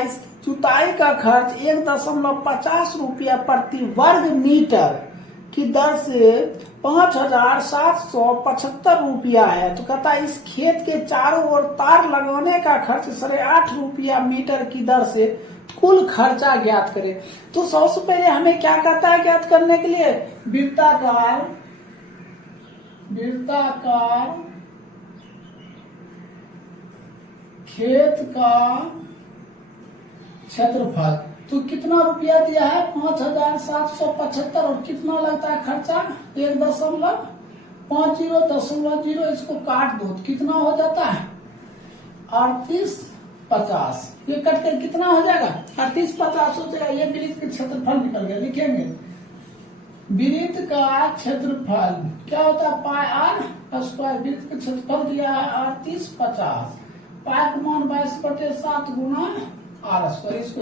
इस जुताई का खर्च 1.50 रुपया प्रति वर्ग मीटर की दर से 5,775 रुपया है। तो कहता है इस खेत के चारों ओर तार लगाने का खर्च 8.5 रुपया मीटर की दर से कुल खर्चा ज्ञात करें। तो सबसे पहले हमें क्या कहता है ज्ञात करने के लिए, वृत्ताकार खेत का क्षेत्रफल। तो कितना रुपया दिया है 5,775 और कितना लगता है खर्चा 1.50 इसको काट दो तो कितना हो जाता है 3850। ये कट कर कितना हो जाएगा 3850 हो जाएगा। ये वृत्त का क्षेत्रफल निकल गया। लिखेंगे वृत्त का क्षेत्रफल क्या होता है पाई आर स्क्वायर। वृत्त का क्षेत्रफल दिया है 3850, पाई का मान 22/7 गुना आर स्क्वायर। इसको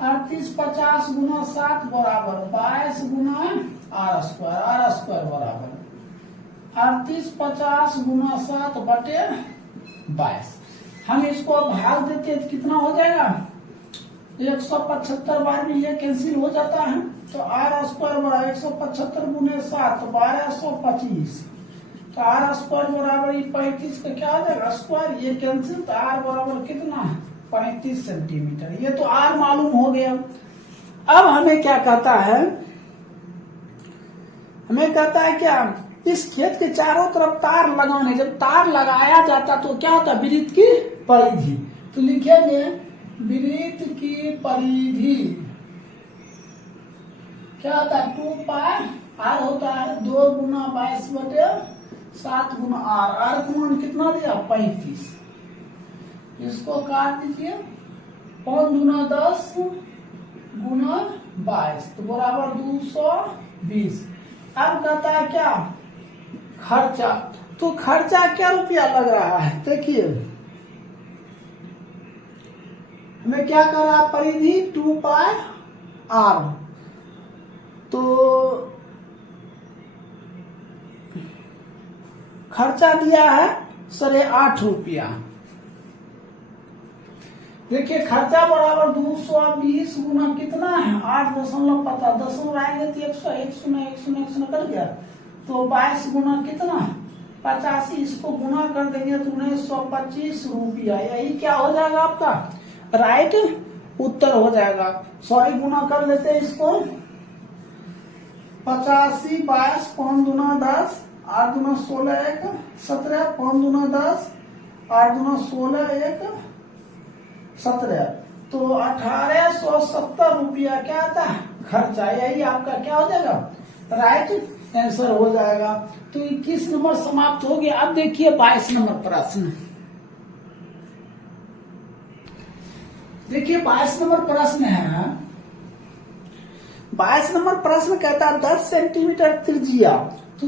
3850 गुना 7 बराबर 22 गुना आर स्क्वायर बराबर 3850 गुना 7/22। हम इसको भाग देते हैं तो कितना हो जाएगा 175 बार में ये कैंसिल हो जाता है। तो आर स्क्वायर बराबर 175 गुने 7 1225। तो आर स्क्वायर बराबर 35 का क्या हो जाएगा स्क्वायर, ये कैंसिल। तो आर बराबर कितना 35 सेंटीमीटर। ये तो आर मालूम हो गया। अब हमें क्या कहता है, हमें कहता है क्या इस खेत के चारों तरफ तार लगाने, जब तार लगाया जाता तो क्या होता है वृत्त की परिधि। तो लिखेंगे वृत्त की परिधि क्या होता है 2 पाई आर होता है 2 गुना 22/7 गुना आर। आर का मान कितना दिया 35। इसको काट दीजिए 5 गुना 10 गुना 22 तो बराबर 220। अब कहता है क्या खर्चा। तो खर्चा क्या रुपया लग रहा है देखिए, हमें क्या कर रहा है परिधि 2 पाई आर। तो खर्चा दिया है 8.5 रुपया। देखिए खर्चा बराबर 220 गुना कितना है 8.50 दशमलव आएंगे तो 100 1 कर गया। तो 22 गुना कितना 85, इसको गुना कर देंगे तो 1925 रुपया। यही क्या हो जाएगा आपका राइट उत्तर हो जाएगा। सॉरी गुना कर लेते हैं इसको 85 22 5 दूना 10 8 दूना 16 1 17 5 दूना 10 8 दूना 16 1 17। तो 1870 रुपया क्या आता है खर्चा। यही आपका क्या हो जाएगा राइट आंसर हो जाएगा। तो 21 नंबर समाप्त हो गया। अब देखिए 22 नंबर प्रश्न। देखिए 22 नंबर प्रश्न है। 22 नंबर प्रश्न कहता है 10 सेंटीमीटर त्रिज्या। तो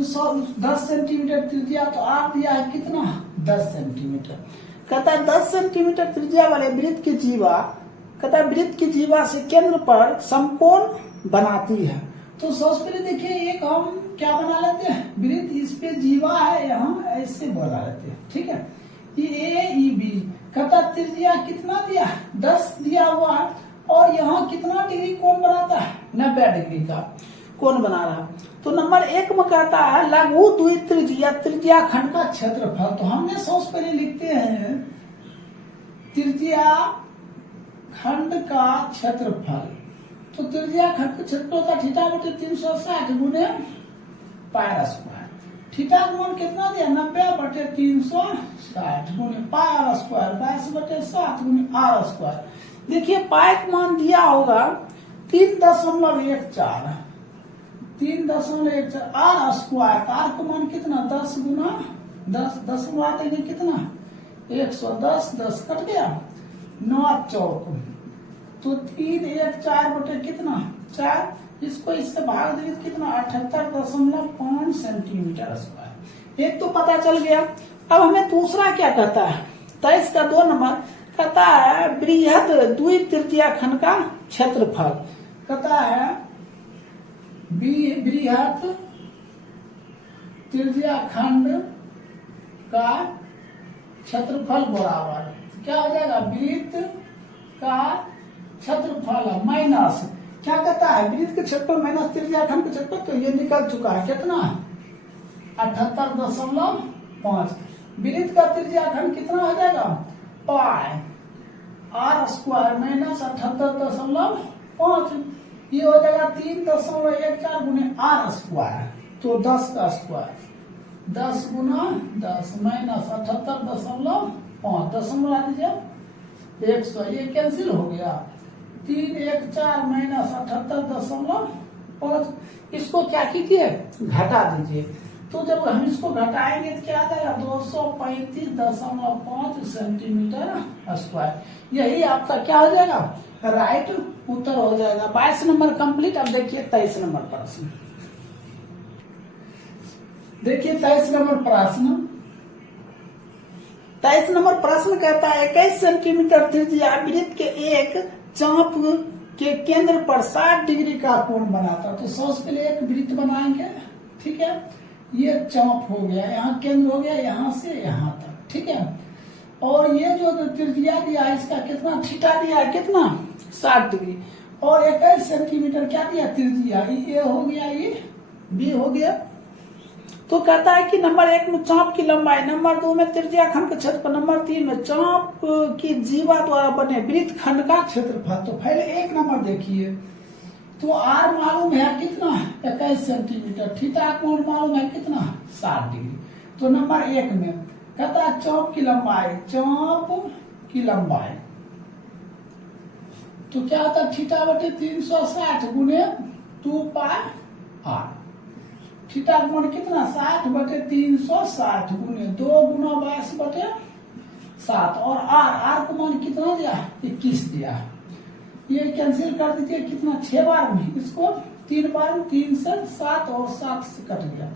10 सेंटीमीटर त्रिज्या तो आप दिया है कितना 10 सेंटीमीटर। कहता है 10 सेंटीमीटर त्रिज्या वाले वृत्त की जीवा, कहता है वृत्त की जीवा से केंद्र पर समकोण बनाती है। तो सबसे पहले देखिए एक हम क्या बना लेते हैं वृत्त, इस पे जीवा है यहाँ ऐसे बना लेते हैं। ठीक है ये ए ई बी। कहता त्रिज्या कितना दिया 10 दिया हुआ है और यहाँ कितना डिग्री कोण बनाता है 90 डिग्री का कोण बना रहा। तो नंबर 1 में कहता है लघु द्वित्रिज्या त्रिज्या खंड का क्षेत्रफल। तो हमने सबसे पहले लिखते हैं त्रिज्या खंड का क्षेत्रफल। तो त्रिज्या खंड का क्षेत्रफल का θ/360 गुने पाई स्क्वायर। थीटा का मान कितना दिया 90/360 गुने पाई स्क्वायर 22/7 गुने आर स्क्वायर। देखिए पाई का मान दिया होगा 3.14 आर स्क्वायर। आर का मान कितना 10 गुना 10 दशमलव देंगे कितना 110 10 कट गया 9 चौक। तो 3 1 4 बटे कितना 4। इसको इससे भाग देंगे कितना 78.5 सेंटीमीटर स्क्वायर। एक तो पता चल गया। अब हमें दूसरा क्या कहता है 23 का 2 नंबर कहता है बृहद द्वित्रिज्या खंड का क्षेत्रफल। कहता है बृहद त्रिज्या खंड का क्षेत्रफल बराबर क्या हो जाएगा वृत्त का क्षेत्रफल माइनस क्या कहता है, वृत्त के क्षेत्रफल माइनस त्रिज्या खंड के क्षेत्रफल, तो ये निकल चुका है कितना 78.5। वृत्त का त्रिज्या खंड कितना हो जाएगा पाई आर स्क्वायर माइनस 78.5, ये हो जाएगा 3.14 गुने आर स्क्वायर, तो 10 का स्क्वायर 10 गुना 10 माइनस 78.5, दशमलव आ दीजिए 100, ये कैंसिल हो गया 3 1 4 माइनस 78.5, इसको क्या कीजिए घटा दीजिए, तो जब हम इसको घटाएंगे तो क्या आ जाएगा 235.5 सेंटीमीटर स्क्वायर, यही आपका क्या हो जाएगा राइट उत्तर हो जाएगा। 22 नंबर कंप्लीट। अब देखिए 23 नंबर प्रश्न, देखिए 23 नंबर प्रश्न। 23 नंबर प्रश्न कहता है 21 सेंटीमीटर त्रिज्या वृत्त के एक चाप के केंद्र पर 60 डिग्री का कोण बनाता, तो सबसे पहले एक वृत्त बनाएंगे, ठीक है, ये चाप हो गया, यहाँ केंद्र हो गया यहाँ से यहाँ तक, ठीक है, और ये जो त्रिज्या दिया है इसका कितना थीटा दिया है कितना 60 डिग्री, और 21 सेंटीमीटर क्या दिया त्रिज्या, ये हो गया ये बी हो गया। तो कहता है कि नंबर 1 में चाप की लंबाई, नंबर 2 में त्रिज्या खंड का क्षेत्रफल, नंबर 3 में चाप की जीवा द्वारा बने वृत्त खंड का क्षेत्रफल। तो पहले 1 नंबर देखिए, तो आर मालूम है कितना 21 सेंटीमीटर, थीटा कोण मालूम है कितना 60 डिग्री। तो नंबर 1 में कहता है चाप की लंबाई, चाप की लंबाई तो क्या होता है थीटा बटे 360 गुने 2 पाई आर, थीटा कोण कितना 60 बटे 360 गुने 2 गुना 22 बटे 7, और आर को मान कितना दिया 21 दिया, ये कैंसिल कर दीजिए कितना 6 बार में, इसको 3 बार में 3 से 7 और 7 से कट गया,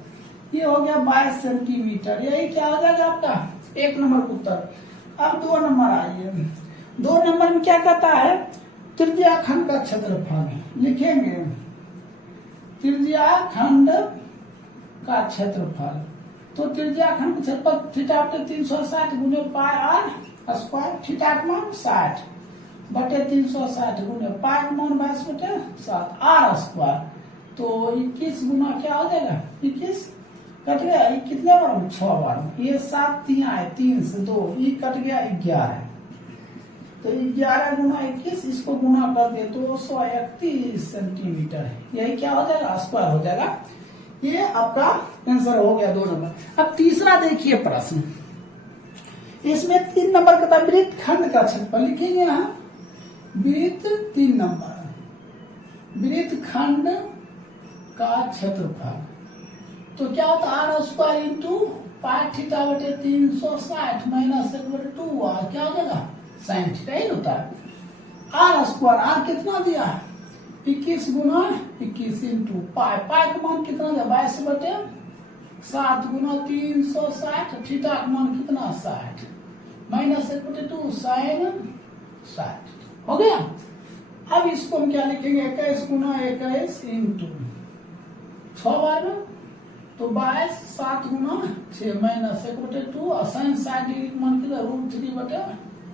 ये हो गया 22 सेंटीमीटर, यही क्या हो जाएगा आपका 1 नंबर उत्तर। अब 2 नंबर आइए, 2 नंबर में क्या कहता है त्रिज्या खंड का क्षेत्रफल, लिखेंगे त्रिज्या खंड का क्षेत्रफल, तो त्रिज्या खंड का क्षेत्रफल थीटा बटे 360 गुने पाई आर स्क्वायर, थीटा का मान 60 बटे 360 गुने पाई का मान 22 बटे 7 आर स्क्वायर, तो 21 गुना क्या हो जाएगा 21 कट गया, ये कितने बार 6 बार, ये 7 3 आए 3 से 2, ये कट गया 11, तो 11 गुना 21, इसको गुना कर दिए 231 सेंटीमीटर, यही क्या हो जाएगा स्क्वायर हो जाएगा, ये आपका आंसर हो गया 2 नंबर। अब तीसरा देखिए प्रश्न, इसमें 3 नंबर का वृत्त खंड का क्षेत्रफल, लिखेंगे यहाँ वृत्त 3 नंबर, वृत्त खंड का क्षेत्रफल, तो क्या होता है R square into pi theta बटे 360 माइनस 1 बटे 2 आर, क्या हो जाएगा साइन थीटा ही होता है, आर स्क्वायर आर कितना दिया 21 गुना 21 इंटू पाई, पाई का मान कितना दिया 22 बटे 7 गुना 360, थीटा का मान कितना 60 माइनस 1 बटे 2 साइन 60 हो गया। अब इसको हम क्या लिखेंगे 21 गुना 21 इंटू 6 बार में, तो 22 7 गुना 6 माइनस 1 बटे 2 और साइन 60 डिग्री का मान कितना √3 बटे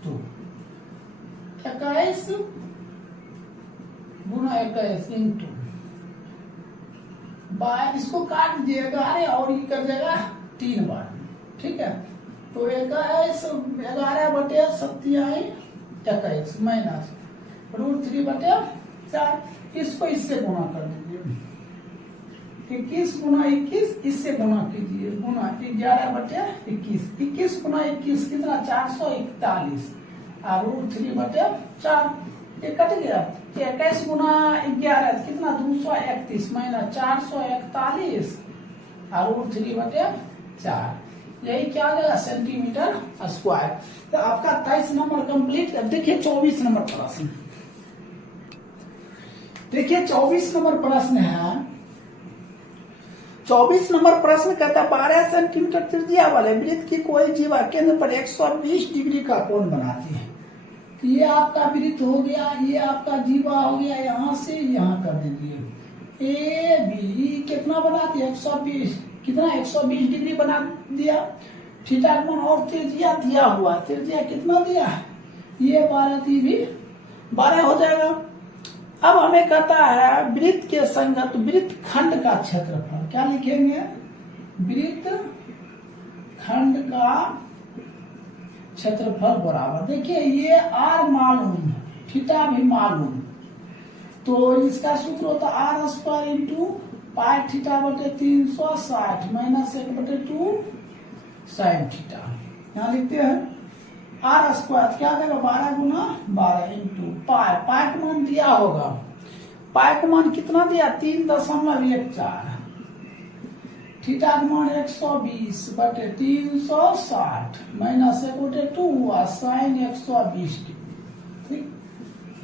2, 21 गुना 21 इंटू बाय, इसको काट दिएगा अरे और ये कर जाएगा 3 बार, ठीक है, तो 21 11 बटे 27 माइनस √3 बटे 4, इसको इससे गुणा कर दीजिए, 21 गुना 21 इससे गुणा कीजिए, गुना 11 बटे 21, 21 गुना 21 कितना 441 और √3 बटे 4, ये कट गया, 21 गुना 11 कितना 231 माइनस 441 और √3 बटे 4, यही क्या हो जाएगा सेंटीमीटर स्क्वायर। तो आपका 23 नंबर कंप्लीट। अब देखिए 24 नंबर प्रश्न, देखिए 24 नंबर प्रश्न है, 24 नंबर प्रश्न कहता है 12 सेंटीमीटर त्रिज्या वाले वृत्त की कोई जीवा केंद्र पर 120 डिग्री का कोण बनाती है, तो ये आपका वृत्त हो गया, ये आपका जीवा हो गया, यहाँ से यहाँ कर दीजिए ए बी, कितना बना दिया 120, कितना 120 डिग्री बना दिया, थीटा कोण और त्रिज्या दिया हुआ, त्रिज्या कितना दिया ये 12 भी 12 हो जाएगा। अब हमें कहता है वृत्त के संगत वृत्त खंड का क्षेत्रफल। क्या लिखेंगे? वृत्त खंड का क्षेत्रफल बराबर, देखिए ये आर मालूम, थीटा भी मालूम, तो इसका सूत्र होता है R square into pi theta बटे 360 माइनस 1/2 साइन थीटा। यहाँ लिखते हैं आर स्क्वायर क्या देगा 12 गुना 12 इंटू पाई, पाई का मान दिया होगा, पाई का मान कितना दिया 3.14, थीटा का मान 120 बटे 360 माइनस 1/2 हुआ साइन 120 डिग्री। ठीक,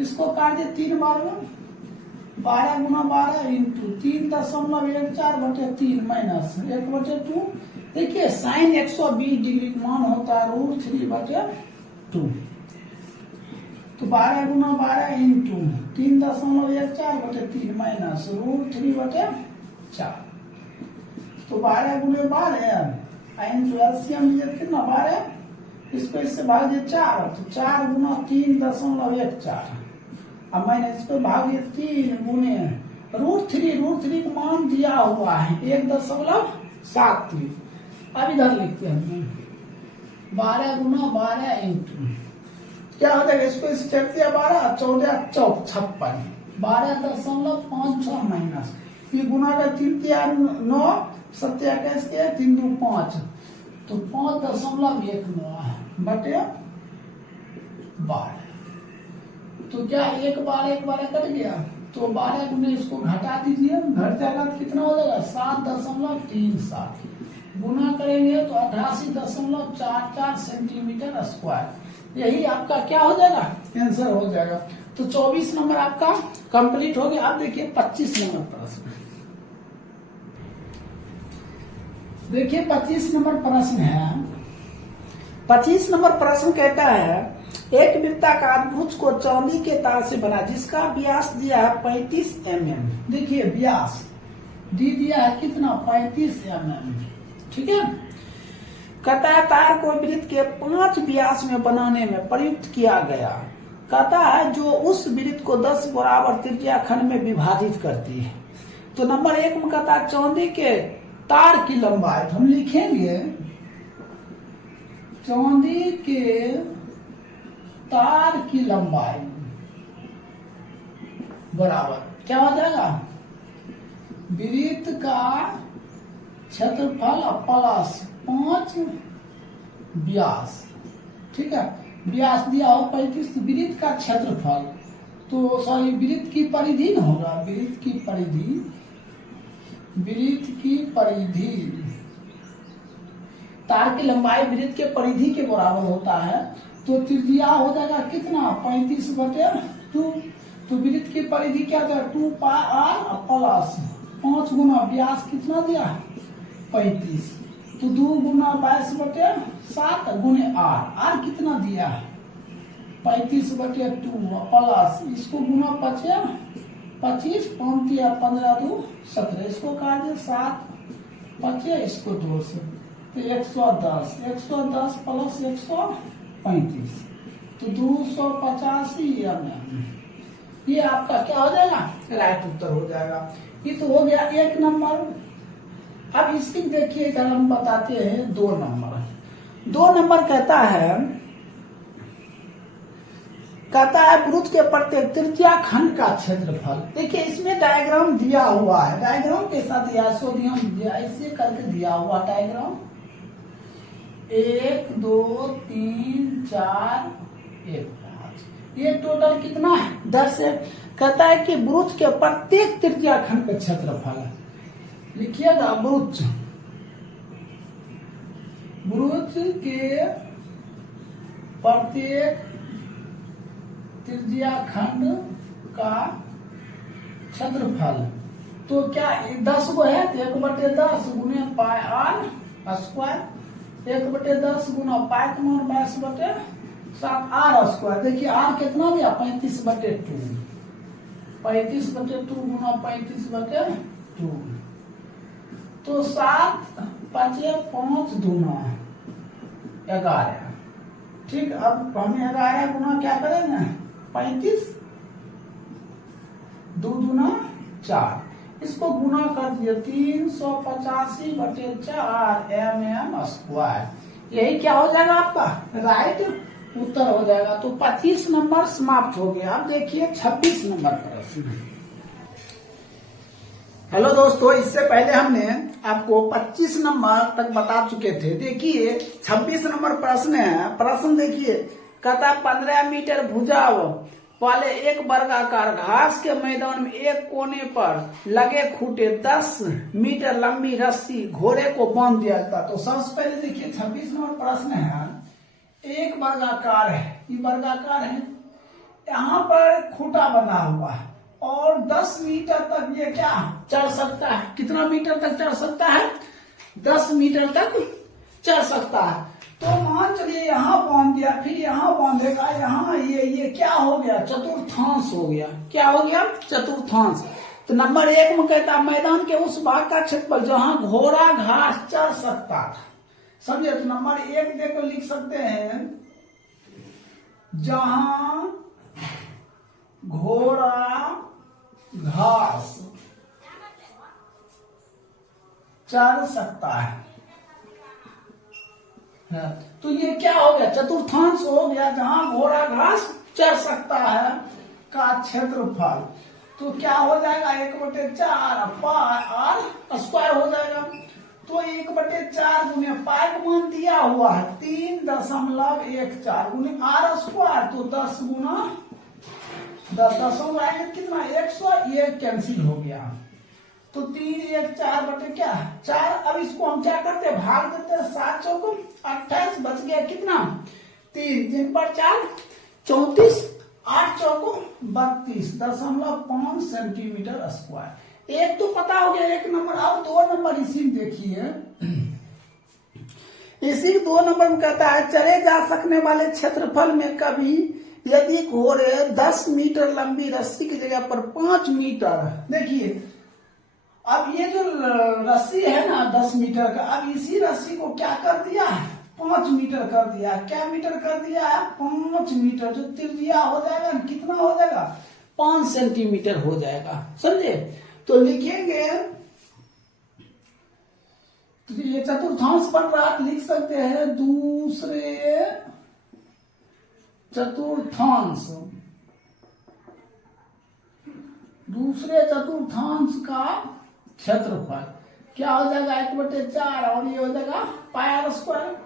इसको काट दिया 3 बार में, 12 गुना 12 इंटू 3.14 बटे 3 माइनस 1/2। देखिए साइन 120 डिग्री का मान होता है √3/2। तो 12 गुना 12 इंटू 3.14 बटे 3 माइनस √3/4। तो 12 गुने 12 इंटू एलसीएम कितना 12, इसको इससे भाग दिए 4, तो 4 गुना 3.14 अब मैंने इसको भाग दिया 3 गुने √3 का मान दिया हुआ है 1.73। अब इधर लिखते हैं 12 गुना 12 इंटू क्या हो जाएगा, इसको इस 12 14 56 12.56 माइनस ये गुना का 3 3 9 7 21 के 3 2 5 तो 5.19 बटे 12। तो क्या एक बार कट गया, तो 12 गुने इसको घटा दीजिए, घट जाएगा तो कितना हो जाएगा 7.37 गुना करेंगे तो 88.44 सेंटीमीटर स्क्वायर। यही आपका क्या हो जाएगा आंसर हो जाएगा। तो 24 नंबर आपका कंप्लीट हो गया। अब देखिए 25 नंबर प्रश्न, देखिए 25 नंबर प्रश्न है। 25 नंबर प्रश्न कहता है एक वृत्ताकार भुज को चांदी के तार से बना जिसका व्यास दिया है 35 mm। देखिए व्यास डी दिया है कितना 35 mm, ठीक है। कहता है तार को वृत्त के 5 व्यास में बनाने में प्रयुक्त किया गया। कहता है जो उस वृत्त को 10 बराबर त्रिज्या खंड में विभाजित करती है। तो नंबर 1 में कहता है चांदी के तार की लंबाई, तो हम लिखेंगे चांदी के तार की लंबाई बराबर क्या हो जाएगा वृत्त का क्षेत्रफल प्लस 5 व्यास, ठीक है। व्यास दिया हो 35, वृत्त का क्षेत्रफल तो सॉरी वृत्त की परिधि न होगा, वृत्त की परिधि तार की लंबाई वृत्त के परिधि के बराबर होता है। तो त्रिज्या हो जाएगा कितना 35/2। तो वृत्त की परिधि क्या हो जाएगा 2 पाई r प्लस 5 गुना व्यास कितना दिया 35, तो 2 गुना 22/7 गुने r कितना दिया 35/2 प्लस इसको गुना 25 15 2 17 इसको काट दे 7 25 इसको 2 से तो 110 प्लस 135 तो 285 mm। ये आपका क्या हो जाएगा राइट उत्तर हो जाएगा। ये तो हो गया 1 नंबर। अब इसकी देखिए इधर हम बताते हैं 2 नंबर। 2 नंबर कहता है वृत्त के प्रत्येक तृतीया खंड का क्षेत्रफल। देखिए इसमें डायग्राम दिया हुआ है, डायग्राम के साथ सोडियम दिया ऐसे करके दिया हुआ डायग्राम 1 2 3 4 1 5 ये टोटल कितना है 10 है। कहता है कि वृत्त के प्रत्येक तृतीया खंड का क्षेत्रफल है। लिखिएगा वृत्त के प्रत्येक तृतीया खंड का क्षेत्रफल तो क्या 10 गो है तो 1/10 गुने पाई r स्क्वायर 1/10 गुना पाई का मान 22/7 r स्क्वायर। देखिए r कितना दिया 35/2 गुना 35/2 तो 7 5 5 दूना 11। ठीक, अब हमें 11 गुना क्या करेंगे 35 2 दूना 4, इसको गुना कर दिया 385/4 mm²। यही क्या हो जाएगा आपका राइट उत्तर हो जाएगा। तो 25 नंबर समाप्त हो गया। अब देखिए 26 नंबर प्रश्न। हेलो दोस्तों, इससे पहले हमने आपको 25 नंबर तक बता चुके थे। देखिए 26 नंबर प्रश्न है। प्रश्न देखिए, कहता 15 मीटर भुजाव वाले एक वर्गाकार घास के मैदान में एक कोने पर लगे खूटे 10 मीटर लंबी रस्सी घोड़े को बांध दिया जाता। तो सबसे पहले देखिए 26 नंबर प्रश्न है, एक वर्गाकार है, ये वर्गाकार है, यहाँ पर खूटा बना हुआ है और 10 मीटर तक ये क्या चढ़ सकता है। कितना मीटर तक चढ़ सकता है? 10 मीटर तक चढ़ सकता है। तो मान चलिए यहाँ बांध दिया, फिर यहाँ बांधेगा, यहाँ ये क्या हो गया? चतुर्थांश हो गया। क्या हो गया? चतुर्थांश। तो नंबर 1 में कहता मैदान के उस भाग का क्षेत्रफल जहां घोड़ा घास चढ़ सकता था। समझे? तो नंबर 1 देखो लिख सकते हैं, जहां घोड़ा घास चढ़ सकता है। तो ये क्या हो गया? चतुर्थांश हो गया, जहां घोड़ा घास चढ़ सकता है का क्षेत्रफल। तो क्या हो जाएगा? 1/4 पाई r स्क्वायर हो जाएगा। तो 1/4 गुने पाई का मान दिया हुआ है 3.14 गुने r स्क्वायर। तो 10 गुना 10 कितना? 100। ये कैंसिल हो गया। तो 3 1 4 क्या 4। अब इसको हम क्या करते हैं? भाग देते हैं। 7 चौको 28, बच गया कितना? 3 3 पर 4 34, 8 चौको 32.5 सेंटीमीटर स्क्वायर। एक तो पता हो गया, एक नंबर। अब 2 नंबर इसी में देखिए, इसी 2 नंबर में कहता है चले जा सकने वाले क्षेत्रफल में कभी यदि घोड़े 10 मीटर लंबी रस्सी की जगह पर 5 मीटर, देखिए अब ये जो रस्सी है ना 10 मीटर का, अब इसी रस्सी को क्या कर दिया? 5 मीटर कर दिया। क्या मीटर कर दिया है? 5 मीटर। जो त्रिज्या हो जाएगा कितना हो जाएगा? 5 सेंटीमीटर हो जाएगा। समझे? तो लिखेंगे, तो ये चतुर्थांश बन रहा, आप लिख सकते हैं दूसरे चतुर्थांश, दूसरे चतुर्थांश का क्षेत्रफल क्या हो जाएगा? 1/4 और ये हो जाएगा पाई r स्क्वायर।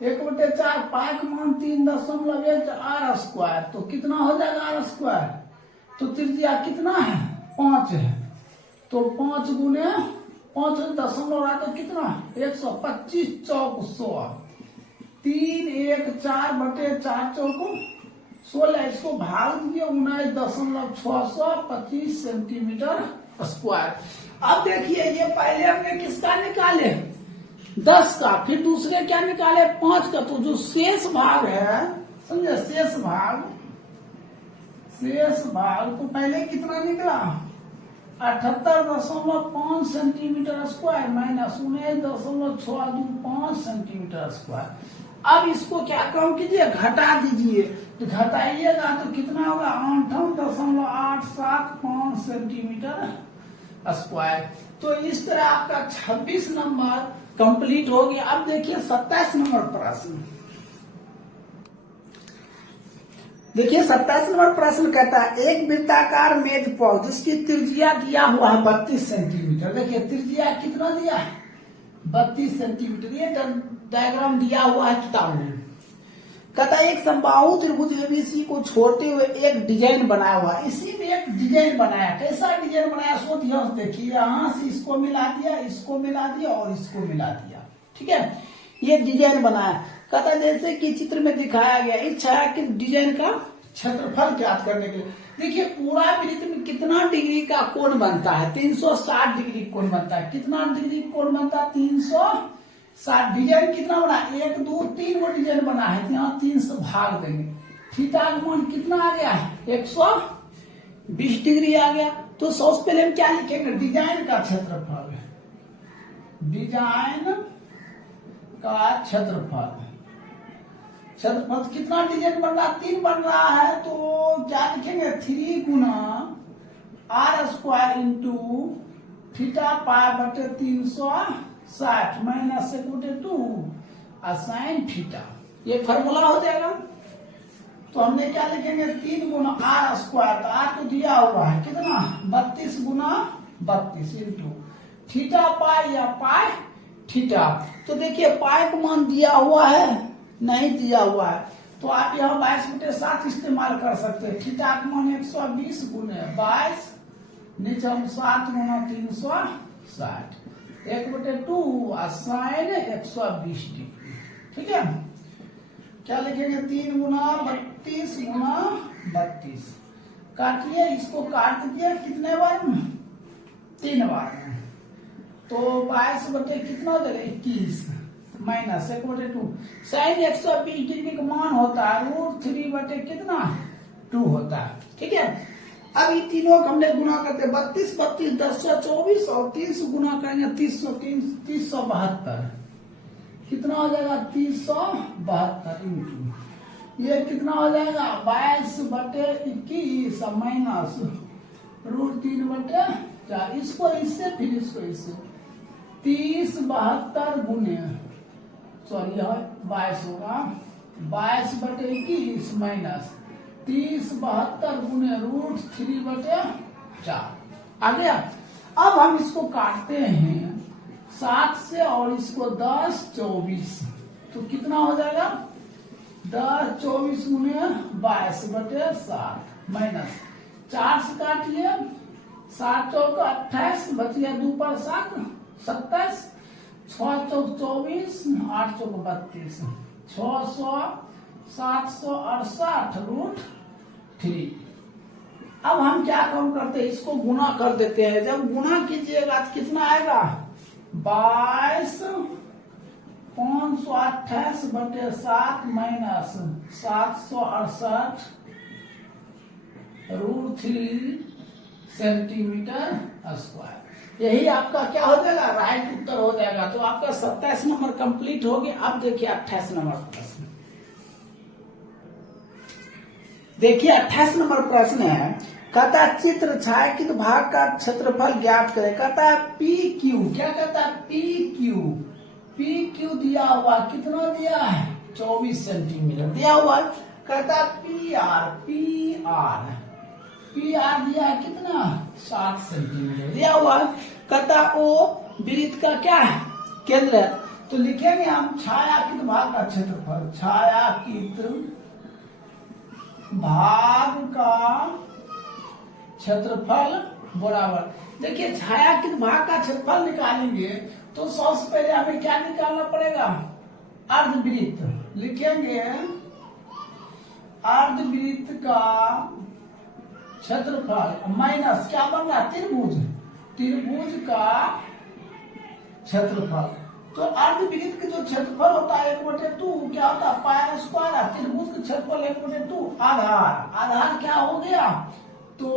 1/4 पाई का मान 3.1 r स्क्वायर। तो कितना हो जाएगा r स्क्वायर? तो त्रिज्या कितना है? 5 है। तो 5 गुने 5.8 तो कितना? 125 चौक 100। 3 1 4/4 चौको 16। इसको भाग दिए 19.625 सेंटीमीटर स्क्वायर। अब देखिए, ये पहले हमने किसका निकाले? 10 का, फिर दूसरे क्या निकाले? 5 का। तो जो शेष भाग है, समझे? शेष भाग तो पहले कितना निकला? 78.5 centimetre square minus 19.625 centimetre square. अब इसको क्या काम कीजिए? घटा दीजिए। तो घटाइएगा तो कितना होगा? 58.875 सेंटीमीटर स्क्वायर। तो इस तरह आपका 26 नंबर कंप्लीट हो गया। अब देखिए 27 नंबर प्रश्न। देखिए 27 नंबर प्रश्न कहता है एक वृत्ताकार मेज पर जिसकी त्रिज्या दिया हुआ है 32 सेंटीमीटर। देखिए त्रिज्या कितना दिया है? 32 सेंटीमीटर। ये डायग्राम दिया हुआ है किताब में। कहता है एक समबाहु त्रिभुज एबीसी को छोड़ते हुए एक डिजाइन बनाया हुआ। इसी में एक डिजाइन बनाया। कैसा डिजाइन बनाया? सो ध्यान देखिए, यहां से इसको मिला दिया, इसको मिला दिया और इसको मिला दिया। ठीक है, ये डिजाइन बनाया। कहता है जैसे कि चित्र में दिखाया गया, इस छाया डिजाइन का क्षेत्रफल ज्ञात करने के लिए। देखिए पूरा वृत्त में कितना डिग्री का कोण बनता है? 360 डिग्री कोण बनता है। कितना डिग्री कोण बनता है? 360। डिजाइन कितना बना? 1 2 3 वो डिजाइन बना है। यहाँ 3 से भाग देंगे। थीटा का मान कितना आ गया? 120 डिग्री आ गया। तो सबसे पहले हम क्या लिखेंगे? डिजाइन का क्षेत्रफल। डिजाइन का क्षेत्रफल क्षेत्रफल कितना डिजिट बन रहा है, 3 बन रहा है, तो क्या लिखेंगे 3 गुना r square into theta pi बटे 360 माइनस 1/2 साइन थीटा, ये फॉर्मूला हो जाएगा। तो हमने क्या लिखेंगे 3 गुना आर स्क्वायर, तो आर तो दिया हुआ है कितना 32 गुना 32 इंटू थीटा पाई या पाई थीटा। तो देखिए पाई का मान दिया हुआ है नहीं दिया हुआ है, तो आप यहाँ 22/7 इस्तेमाल कर सकते हैं। थीटा का मान 120 गुने 22, नीचे हम 7 गुना 360 1/2 साइन 120 डिग्री। ठीक है, क्या लिखेंगे 3 गुना 32 गुना 32, काटिए इसको, काट दीजिए कितने बार में 3 बार में, तो 22 बटे कितना हो जाएगा 21 माइनस 1/2 साइन 120 डिग्री का मान होता है √3 बटे कितना 2 होता है। ठीक है, अब ये तीनों का हमने गुना करते 32 32 1024 और 30 गुना करेंगे 372, कितना हो जाएगा 372 इंटू ये कितना हो जाएगा 22 बटे 21 माइनस √3 बटे 4, इसको इससे फिर इसको इससे 3072 गुने, सॉरी 22 होगा 22 बटे 21 माइनस 3072 गुने √3 बटे 4 आ गया। अब हम इसको काटते हैं 7 से और इसको 10 24, तो कितना हो जाएगा 10 24 गुने 22 बटे 7 माइनस 4 से काटिए 7 चौक 28 बच गया 2 पर 7 27, 6 चौक 24 8 चौक 32 600 768 √3। अब हम क्या काम करते हैं, इसको गुना कर देते हैं। जब गुना कीजिएगा तो कितना आएगा 22 528 बटे 7 माइनस 768 √3 सेंटीमीटर स्क्वायर। यही आपका क्या हो जाएगा राइट उत्तर हो जाएगा। तो आपका 27 नंबर कंप्लीट हो गया। अब देखिए 28 नंबर प्रश्न, देखिए 28 नंबर प्रश्न है, कहता है चित्र छायांकित भाग का क्षेत्रफल ज्ञात करें। कहता है पी क्यू, क्या कहता है पी क्यू दिया हुआ, कितना दिया है 24 सेंटीमीटर दिया हुआ है। कहता है पी आर दिया है कितना 60 सेंटीमीटर दिया हुआ है। कहता है ओ वृत्त का क्या है केंद्र है। तो लिखेंगे हम छायांकित भाग का क्षेत्रफल, छायांकित भाग का क्षेत्रफल बराबर, देखिए छायांकित भाग का क्षेत्रफल निकालेंगे तो सबसे पहले हमें क्या निकालना पड़ेगा अर्धवृत्त। लिखेंगे अर्धवृत्त का क्षेत्रफल माइनस क्या बन रहा त्रिभुज का क्षेत्रफल। तो अर्धवृत्त का जो क्षेत्रफल होता है 1/2 क्या होता है पाई स्क्वायर, त्रिभुज का क्षेत्रफल 1/2 आधार क्या हो गया, तो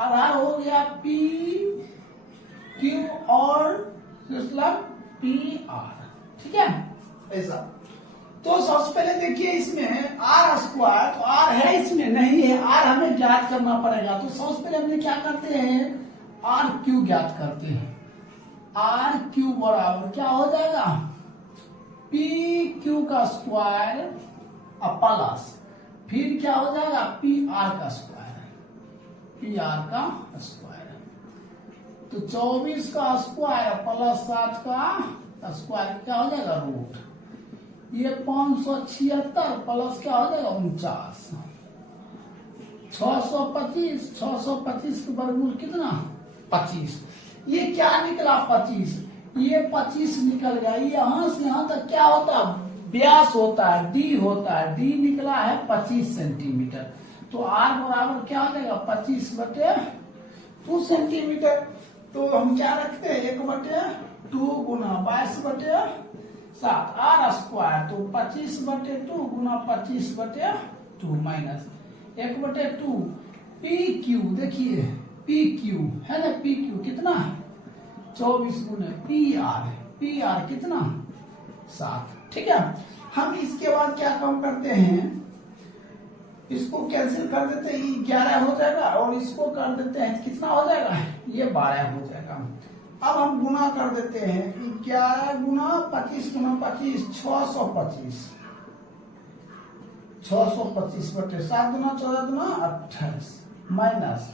आधार हो गया पी क्यू और मतलब पी आर। ठीक है ऐसा। तो सबसे पहले देखिए इसमें आर स्क्वायर, तो आर है इसमें नहीं है, आर हमें ज्ञात करना पड़ेगा। तो सबसे पहले हमने क्या करते हैं आर क्यू ज्ञात करते हैं। आर क्यू बराबर क्या हो जाएगा पी क्यू का स्क्वायर प्लस फिर क्या हो जाएगा पी आर का स्क्वायर। तो 24 का स्क्वायर प्लस 7 का स्क्वायर क्या हो जाएगा रूट। ये 576 प्लस क्या हो जाएगा 49, 625 के वर्गमूल कितना 25। ये क्या निकला 25, ये 25 निकल गया। यहां से यहां तक क्या होता है व्यास होता है डी होता है, डी निकला है 25 सेंटीमीटर। तो आर बराबर क्या हो जाएगा 25/2 सेंटीमीटर। तो हम क्या रखते हैं 1/2 गुना 22/7 आर स्क्वायर, तो 25/2 गुना 25/2 माइनस 1/2 पी क्यू। देखिए पी क्यू है ना, पी क्यू कितना 24 गुने पी आर कितना 7। ठीक है, हम इसके बाद क्या काम करते हैं, इसको कैंसिल कर देते हैं, 11 हो जाएगा और इसको कर देते हैं, कितना हो जाएगा, ये 12 हो जाएगा। अब हम गुना कर देते हैं, 11 गुना 25 गुना 25, 625, 625 बटे 7 गुना 14 गुना 28 माइनस,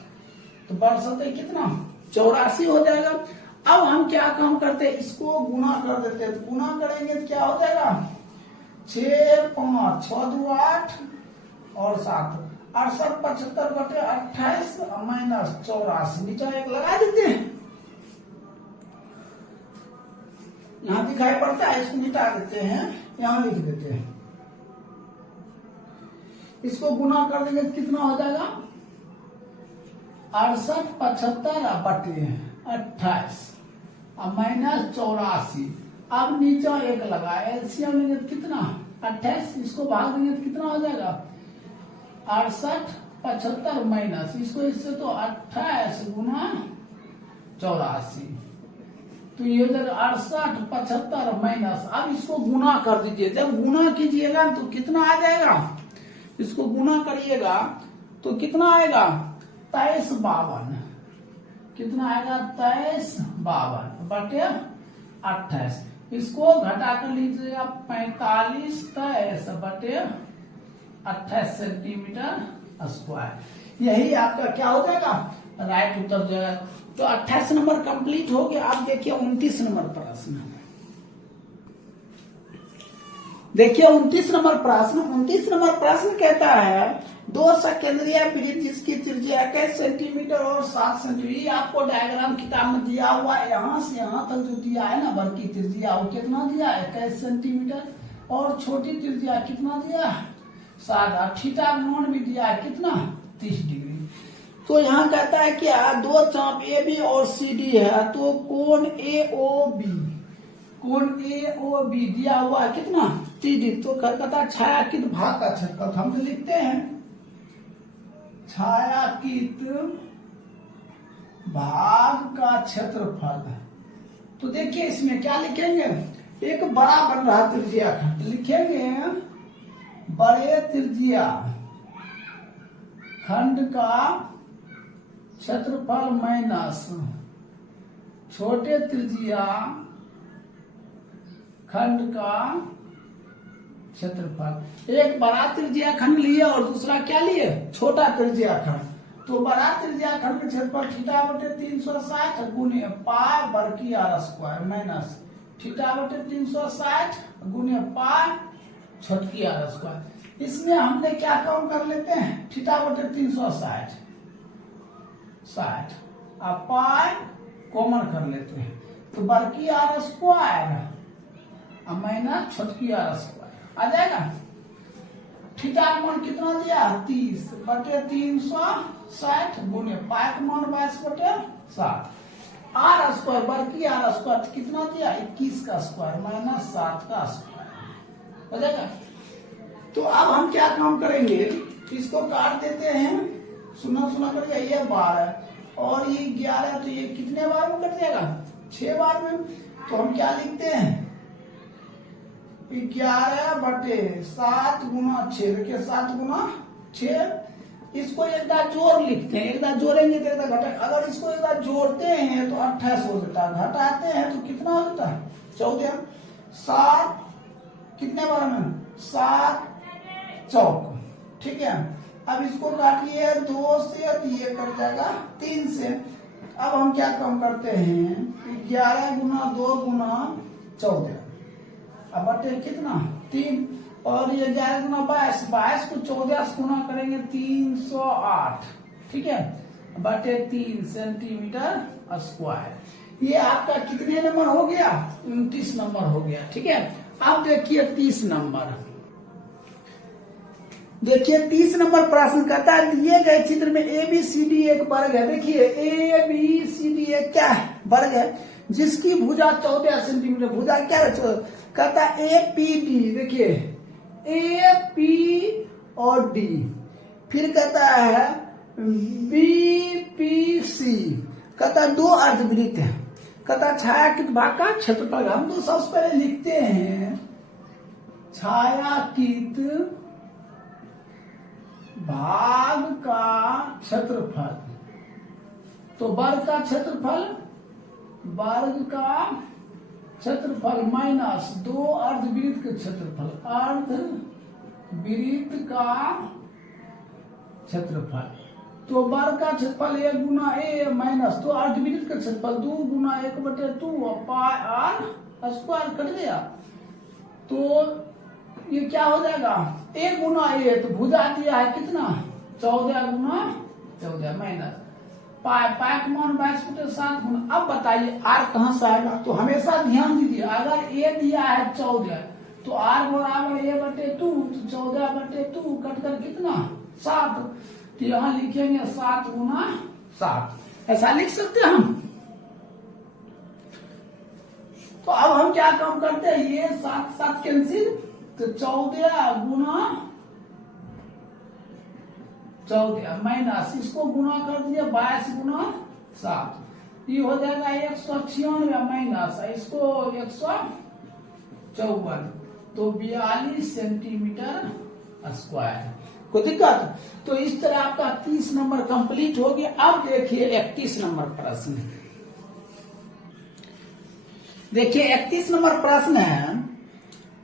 तो बढ़ सकते हैं कितना, 84 हो जाएगा। अब हम क्या काम करते हैं, इसको गुना कर देते हैं, तो गुना करेंगे तो क्या हो जाएगा, 6 5 6 2 8 और 7 68 75 बटे 28 माइनस 84, नीचे एक लगा देते हैं, यहां दिखाई पड़ता है, इसको मिटा देते हैं, यहां लिख देते हैं, इसको गुना कर देंगे कितना हो जाएगा, 68 75 बटे 28 माइनस 84। अब नीचे एक लगा, एलसीएम लेंगे तो कितना, 28, इसको भाग देंगे तो कितना हो जाएगा, 68 75 माइनस, इसको इससे तो 28 गुना 84, तो ये हो जाएगा 68 75 माइनस। अब इसको गुना कर दीजिए, जब गुना कीजिएगा तो कितना आ जाएगा, इसको गुना करिएगा तो कितना आएगा, 23 52, कितना आएगा, 23 52 बटे 28, इसको घटा कर लीजिएगा 45 23 बटे 28 सेंटीमीटर स्क्वायर, यही आपका क्या हो जाएगा, राइट उत्तर जाएगा। तो 28 नंबर कंप्लीट हो गया। आप देखिए 29 नंबर प्रश्न, देखिए 29 नंबर प्रश्न, 29 नंबर प्रश्न कहता है, दो सकेंद्रीय वृत्त जिसकी त्रिज्या 21 सेंटीमीटर और 7 सेंटीमीटर, आपको डायग्राम किताब में दिया हुआ है, यहाँ से यहाँ तक जो दिया है ना वर्ग की त्रिज्या, वो कितना दिया है, 21 सेंटीमीटर, और छोटी त्रिज्या कितना दिया है, 7, थीटा कोण भी दिया है कितना, 30 डिग्री। तो यहाँ कहता है क्या, दो चाप ए बी और सी डी है, तो कोण ए ओ बी, कोण ए ओ बी दिया हुआ है कितना, 30 डिग्री। तो कहता है छायांकित भाग का क्षेत्रफल, हम तो लिखते हैं छायांकित भाग का क्षेत्रफल। तो देखिए इसमें क्या लिखेंगे, एक बड़ा बन रहा त्रिज्या खंड, लिखेंगे बड़े त्रिज्या खंड का क्षेत्रफल माइनस छोटे त्रिज्या खंड का क्षेत्रफल। एक बड़ा त्रिज्या खंड लिए और दूसरा क्या लिए, छोटा त्रिज्या खंड। तो बड़ा त्रिज्या खंड का क्षेत्रफल थीटा बटे 360 गुने पाई वर्ग आर स्क्वायर माइनस थीटा बटे 360 गुने पाई छोटकी आर स्क्वायर। इसमें हमने क्या काम कर लेते हैं, थीटा बटे 360 और पाई कॉमन कर लेते हैं, तो वर्ग आर स्क्वायर माइनस छोटकी आर स्क्वायर आ जाएगा। थीटा का मान कितना दिया, 30 बटे 360 गुने पाई का मान 22 बटे 7, आर स्क्वायर वर्ग आर स्क्वायर कितना दिया, 21 का स्क्वायर माइनस 7 का स्क्वायर हो जाएगा। तो अब हम क्या काम करेंगे, इसको काट देते हैं, सुना सुना करिए, ये 12 और ये 11, तो ये कितने बार में कट जाएगा, 6 बार में। तो हम क्या लिखते हैं, 11 बटे 7 गुना 6, देखिए 7 गुना 6, इसको एक बार जोड़ लिखते हैं, एक बार जोड़ेंगे तो एक बार घटा, अगर इसको एक बार जोड़ते हैं तो 28 हो जाता है, घटाते हैं तो कितना हो जाता है 14, 7 कितने बार में, 7 चौक, ठीक है। अब इसको काटिए 2 से, तो ये कट जाएगा 3 से। अब हम क्या काम करते हैं, 11 गुना 2 गुना 14, अब बटे कितना 3, और ये 11 गुना 22, 22 को 14 से गुना करेंगे 308, ठीक है, बटे 3 सेंटीमीटर स्क्वायर। ये आपका कितने नंबर हो गया, 29 नंबर हो गया, ठीक है। अब देखिए 30 नंबर, देखिए 30 नंबर प्रश्न कहता है, दिए गए चित्र में ए बी सी डी एक वर्ग है। देखिए ए बी सी डी एक क्या है, वर्ग है, जिसकी भुजा 14 सेंटीमीटर, भुजा क्या है, कहता है ए पी डी, देखिए ए पी और डी, फिर कहता है बी पी सी, कहता है 2 अर्धवृत्त है, कहता है छायांकित भाग का क्षेत्रफल। हम तो सबसे पहले लिखते हैं छायांकित भाग का क्षेत्रफल। तो वर्ग का क्षेत्रफल, वर्ग का क्षेत्रफल माइनस 2 अर्धवृत्त के क्षेत्रफल, अर्धवृत्त का क्षेत्रफल। तो वर्ग का क्षेत्रफल 1 गुना ए माइनस 2 अर्धवृत्त का क्षेत्रफल 2 गुना 1/2 पाई आर स्क्वायर कट गया। तो ये क्या हो जाएगा 1 गुना ए, तो भुजा दिया है कितना 14 गुना 14 माइनस पाई का मान 22/7 गुना। अब बताइए आर कहां से आएगा। तो हमेशा ध्यान दीजिए, अगर ए दिया है 14 तो आर बराबर a/2, तो 14/2 कटकर कितना 7। तो यहां लिखेंगे 7 गुना 7, ऐसा लिख सकते हैं हम। तो अब हम क्या काम करते हैं, ये 7 कैंसिल, तो 14 गुना 14 माइनस इसको गुना कर दिया 22 गुना 7, ये हो जाएगा 196 माइनस इसको 154, तो 42 सेंटीमीटर स्क्वायर। कोई दिक्कत। तो इस तरह आपका 30 नंबर कंप्लीट हो गया। अब देखिए 31 नंबर प्रश्न। देखिए 31 नंबर प्रश्न है।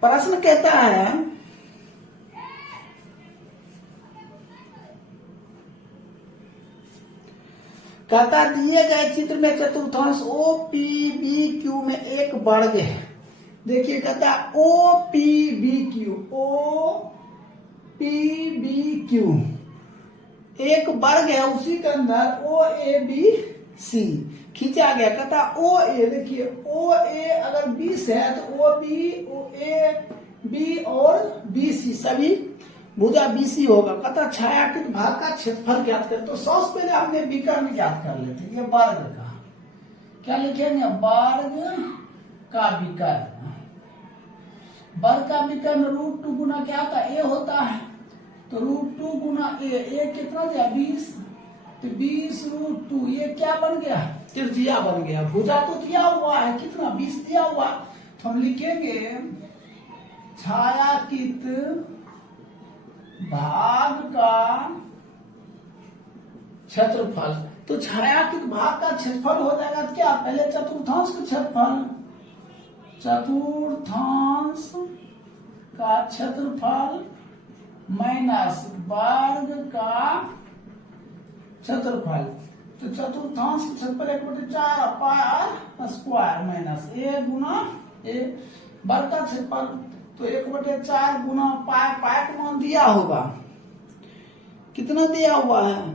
प्रश्न कहता है दिए गए चित्र में चतुर्थांश ओ पी बी क्यू में एक वर्ग है। देखिए कहता है O P B Q, O P B Q एक वर्ग है, उसी के अंदर ओ ए बी सी खींचा गया। कहता ओ ए, देखिए ओ ए अगर 20 है तो ओ ए बी और बी सी सभी भुजा बीसी होगा। कहता छायांकित भाग का क्षेत्रफल ज्ञात करें। तो सबसे पहले हमने विकर्ण ज्ञात कर लेते, ये वर्ग का क्या लिखेंगे, वर्ग का विकर्ण। वर्ग का विकर्ण √2 गुना क्या होता है, ए होता है। तो √2 गुना ए कितना दिया 20, तो 20 √2, ये क्या बन गया त्रिज्या बन गया। भुजा तो दिया हुआ है कितना 20 दिया हुआ, तो हम लिखेंगे छायांकित भाग का क्षेत्रफल। तो छायांकित भाग का क्षेत्रफल हो जाएगा क्या, पहले चतुर्थांश का क्षेत्रफल, चतुर्थांश का क्षेत्रफल माइनस वर्ग का क्षेत्रफल। तो चतुर्थांश का क्षेत्रफल 1/4 पाई आर स्क्वायर माइनस ए गुना ए, वर्ग का क्षेत्रफल तो 1/4 गुना पाई का मान दिया होगा, कितना दिया हुआ है,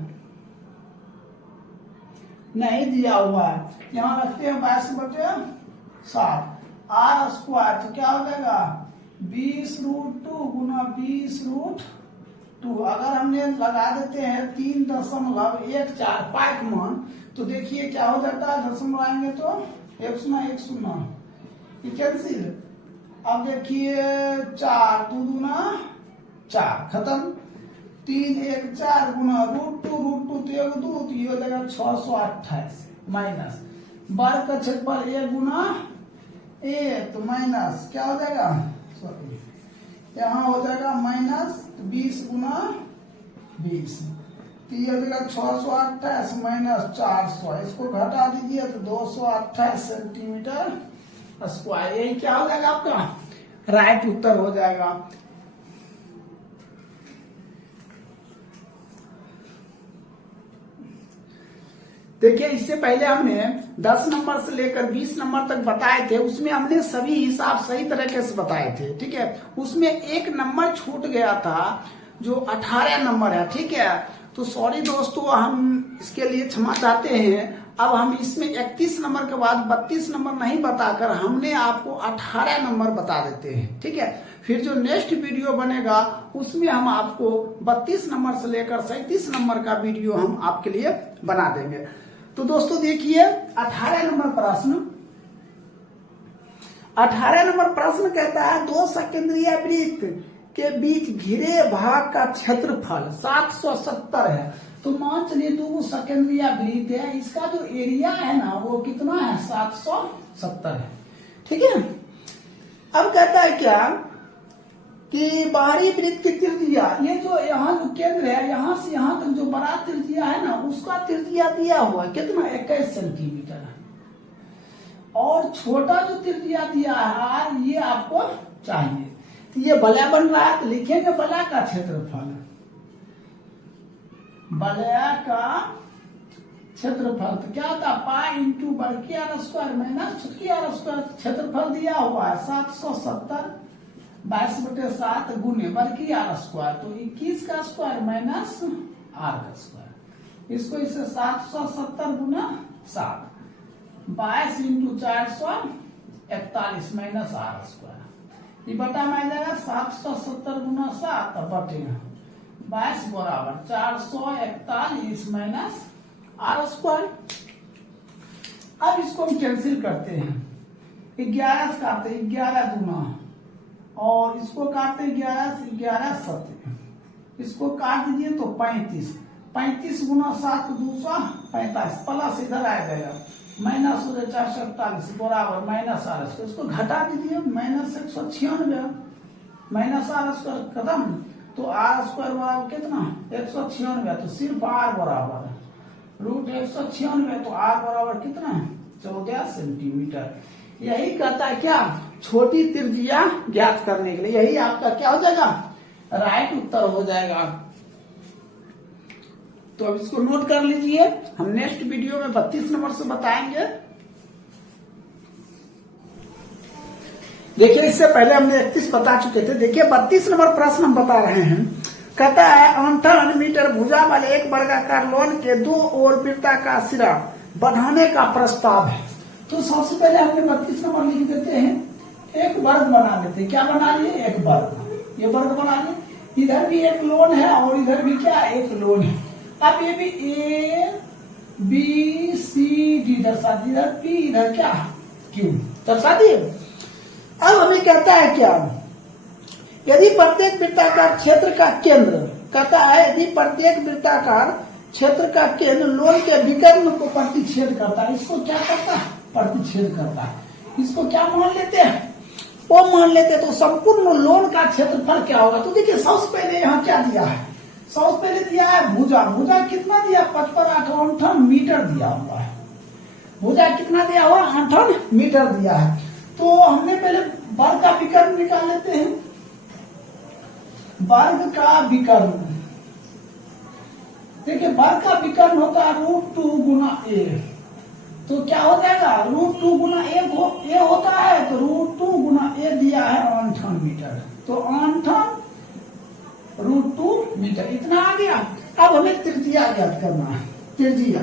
नहीं दिया हुआ है। यहां रखते हैं 22/7 आर स्क्वायर, तो क्या हो जाएगा 20√2 गुना 20√2। अगर हमने लगा देते हैं 3.14 पाई का मान, तो देखिए क्या हो जाता है, दशमलव आएंगे तो 1 0 ये कैंसिल। अब देखिए 4 2 दूना 4 खत्म, 3 1 4 गुना √2 तो 1 2, तो ये हो जाएगा 628 माइनस वर्ग का क्षेत्रफल 1 गुना ए, तो माइनस क्या हो जाएगा, सॉरी यहाँ हो जाएगा माइनस 20 गुना 20, तो ये हो जाएगा 628 माइनस 400, इसको घटा दीजिए तो 228 सेंटीमीटर स्क्वायर। यही क्या हो जाएगा आपका राइट उत्तर हो जाएगा। देखिए इससे पहले हमने 10 नंबर से लेकर 20 नंबर तक बताए थे, उसमें हमने सभी हिसाब सही तरीके से बताए थे, ठीक है। उसमें एक नंबर छूट गया था जो 18 नंबर है, ठीक है। तो सॉरी दोस्तों, हम इसके लिए क्षमा चाहते हैं। अब हम इसमें 31 नंबर के बाद 32 नंबर नहीं बताकर हमने आपको 18 नंबर बता देते हैं, ठीक है। फिर जो नेक्स्ट वीडियो बनेगा उसमें हम आपको 32 नंबर से लेकर 37 नंबर का वीडियो हम आपके लिए बना देंगे। तो दोस्तों देखिए 18 नंबर प्रश्न। 18 नंबर प्रश्न कहता है 2 सकेंद्रीय वृत्त के बीच घिरे भाग का क्षेत्रफल 770 है। तो मान चलिए 2 सकेंद्रीय वृत्त है, इसका जो एरिया है ना वो कितना है 770 है, ठीक है। अब कहता है क्या कि बाहरी वृत्त की त्रिज्या, ये जो यहाँ जो केंद्र है यहाँ से यहाँ तक जो बड़ा त्रिज्या है ना उसका त्रिज्या दिया हुआ है कितना 21 सेंटीमीटर, और छोटा जो त्रिज्या दिया है ये आपको चाहिए। तो ये वलय बन रहा है, तो लिखेंगे वलय का क्षेत्रफल, वलय का क्षेत्रफल तो क्या होता है पाई इंटू बड़की आर स्क्वायर माइनस छोटकी आर स्क्वायर। क्षेत्रफल दिया हुआ है 770 22/7 गुने बड़की आर स्क्वायर, तो 21 का स्क्वायर माइनस आर का स्क्वायर, इसको इसे 770 गुना 7 22 इंटू 441 माइनस आर स्क्वायर, ये बटा में आ जाएगा 770 गुना 7 बटे 22 बराबर 441 माइनस आर स्क्वायर। अब इसको हम कैंसिल करते हैं, 11 से काटते 11 गुना, और इसको काटते 11 से 11 7, इसको काट दीजिए तो 35 गुना 7 245 प्लस इधर आ जाएगा माइनस हो जाए 447 बराबर माइनस आर स्क्वायर, इसको घटा दीजिए माइनस 196 माइनस आर स्क्वायर खत्म, तो आर स्क्वायर बराबर कितना 196, तो सिर्फ आर बराबर रूट 196, तो आर बराबर कितना 14 सेंटीमीटर। यही कहता है क्या छोटी त्रिज्या ज्ञात करने के लिए, यही आपका क्या हो जाएगा राइट उत्तर हो जाएगा। तो अब इसको नोट कर लीजिए, हम नेक्स्ट वीडियो में 32 नंबर से बताएंगे। देखिए इससे पहले हमने 31 बता चुके थे, देखिए 32 नंबर प्रश्न हम बता रहे हैं। कहता है 58 मीटर भुजा वाले एक वर्गाकार लोन के 2 ओर वृत्ताकार सिरा बढ़ाने का प्रस्ताव है। तो सबसे पहले हमने 32 नंबर लिख देते हैं, एक वर्ग बना लेते हैं। क्या बना लिए एक वर्ग, ये वर्ग बना लिए, इधर भी एक लोन है और इधर भी क्या एक लोन है। अब ये भी ए बी सी डी दर्शा दी, इधर पी इधर क्या क्यू दर्शा दिए। अब हमें कहता है क्या यदि प्रत्येक वृत्ताकार क्षेत्र का केंद्र, कहता है यदि प्रत्येक वृत्ताकार क्षेत्र का केंद्र लोन के विकर्ण को प्रतिच्छेद करता है, इसको क्या करता है प्रतिच्छेद करता है, इसको क्या मान लेते हैं वो मान लेते हैं। तो संपूर्ण लोन का क्षेत्रफल क्या होगा, तो देखिए सबसे पहले यहाँ क्या दिया है, सबसे पहले दिया है भुजा, भुजा कितना दिया 55 मीटर दिया हुआ है, भुजा कितना दिया हुआ 58 मीटर दिया है। तो हमने पहले वर्ग का विकर्ण निकाल लेते हैं, वर्ग का विकर्ण, देखिए वर्ग का विकर्ण होता है √2 गुना ए, तो क्या हो जाएगा √2 गुना ए होता है, तो √2 गुना ए दिया है 58 मीटर, तो 58 √2 मीटर इतना आ गया। अब हमें त्रिज्या ज्ञात करना है, त्रिज्या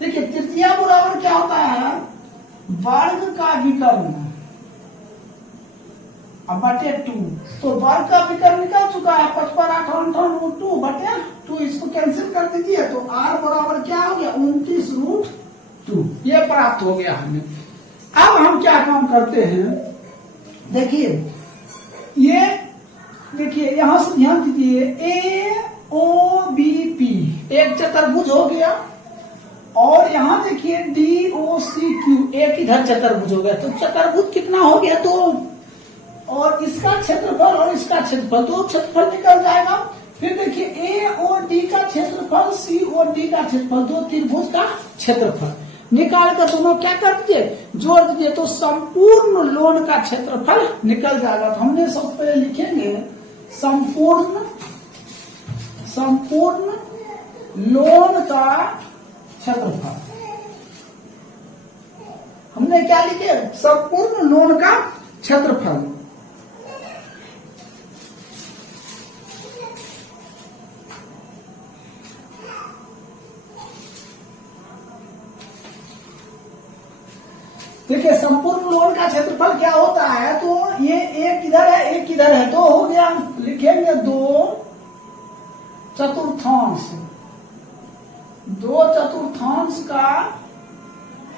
देखिए त्रिज्या बराबर क्या होता है वर्ग का विकर्ण अब बटे 2, तो वर्ग का विकर्ण निकल चुका है 55 √2 बटे 2, इसको कैंसिल कर दीजिए, तो r बराबर क्या हो गया 29 √2, ये प्राप्त हो गया हमें। अब हम क्या काम करते हैं, देखिए ये देखिए यहां से ध्यान दीजिए ए ओ बी पी एक चतुर्भुज हो गया, और यहाँ देखिए डी ओ सी क्यू एक इधर चतुर्भुज हो गया, तो चतुर्भुज कितना हो गया 2, और इसका क्षेत्रफल और इसका क्षेत्रफल, दो क्षेत्रफल निकल जाएगा। फिर देखिए ए और डी का क्षेत्रफल, सी और डी का क्षेत्रफल, दो त्रिभुज का क्षेत्रफल निकाल कर दोनों क्या कर दीजिए जोड़ दीजिए, तो संपूर्ण लोन का क्षेत्रफल निकल जाएगा। तो हमने सबसे पहले लिखेंगे संपूर्ण लोन का क्षेत्रफल, हमने क्या लिखे संपूर्ण लोन का क्षेत्रफल। देखिए संपूर्ण लोन का क्षेत्रफल क्या होता है, तो ये एक इधर है एक इधर है, तो हो गया लिखेंगे 2 चतुर्थांश, 2 चतुर्थांश का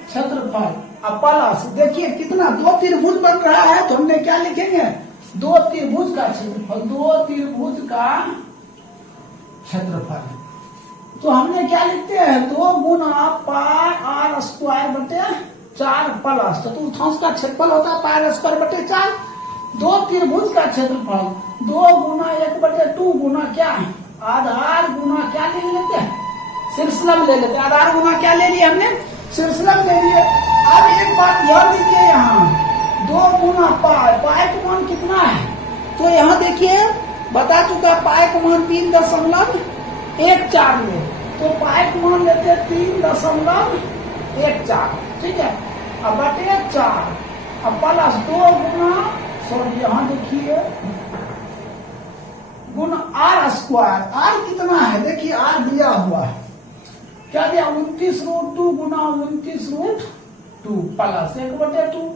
क्षेत्रफल। अब प्लस देखिए कितना 2 त्रिभुज बन रहा है, तो हमने क्या लिखेंगे 2 त्रिभुज का क्षेत्रफल, 2 त्रिभुज का क्षेत्रफल। तो हमने क्या लिखते हैं 2 गुना पाई आर स्क्वायर बटे 4 प्लस चतुर्थांश का क्षेत्रफल होता है पाई आर स्क्वायर बटे 4, दो त्रिभुज का क्षेत्रफल 2 गुना 1/2 गुना क्या है आधार गुना क्या ले लेते हैं शीर्षलंब ले लेते हैं। आधार गुना क्या ले लिया हमने शीर्षलंब ले लिए। अब एक बात ध्यान दीजिए यहाँ 2 गुना पाई पाई का मान कितना है तो यहाँ देखिए बता चुका पाई का मान 3.14 में तो पाई का मान लेते हैं 3.14 ठीक है अब बटे 4 अब प्लस 2 गुना सॉरी यहाँ देखिए गुना आर स्क्वायर आर कितना है देखिए आर दिया हुआ है क्या दिया 29√2 गुना 29√2 प्लस 1/2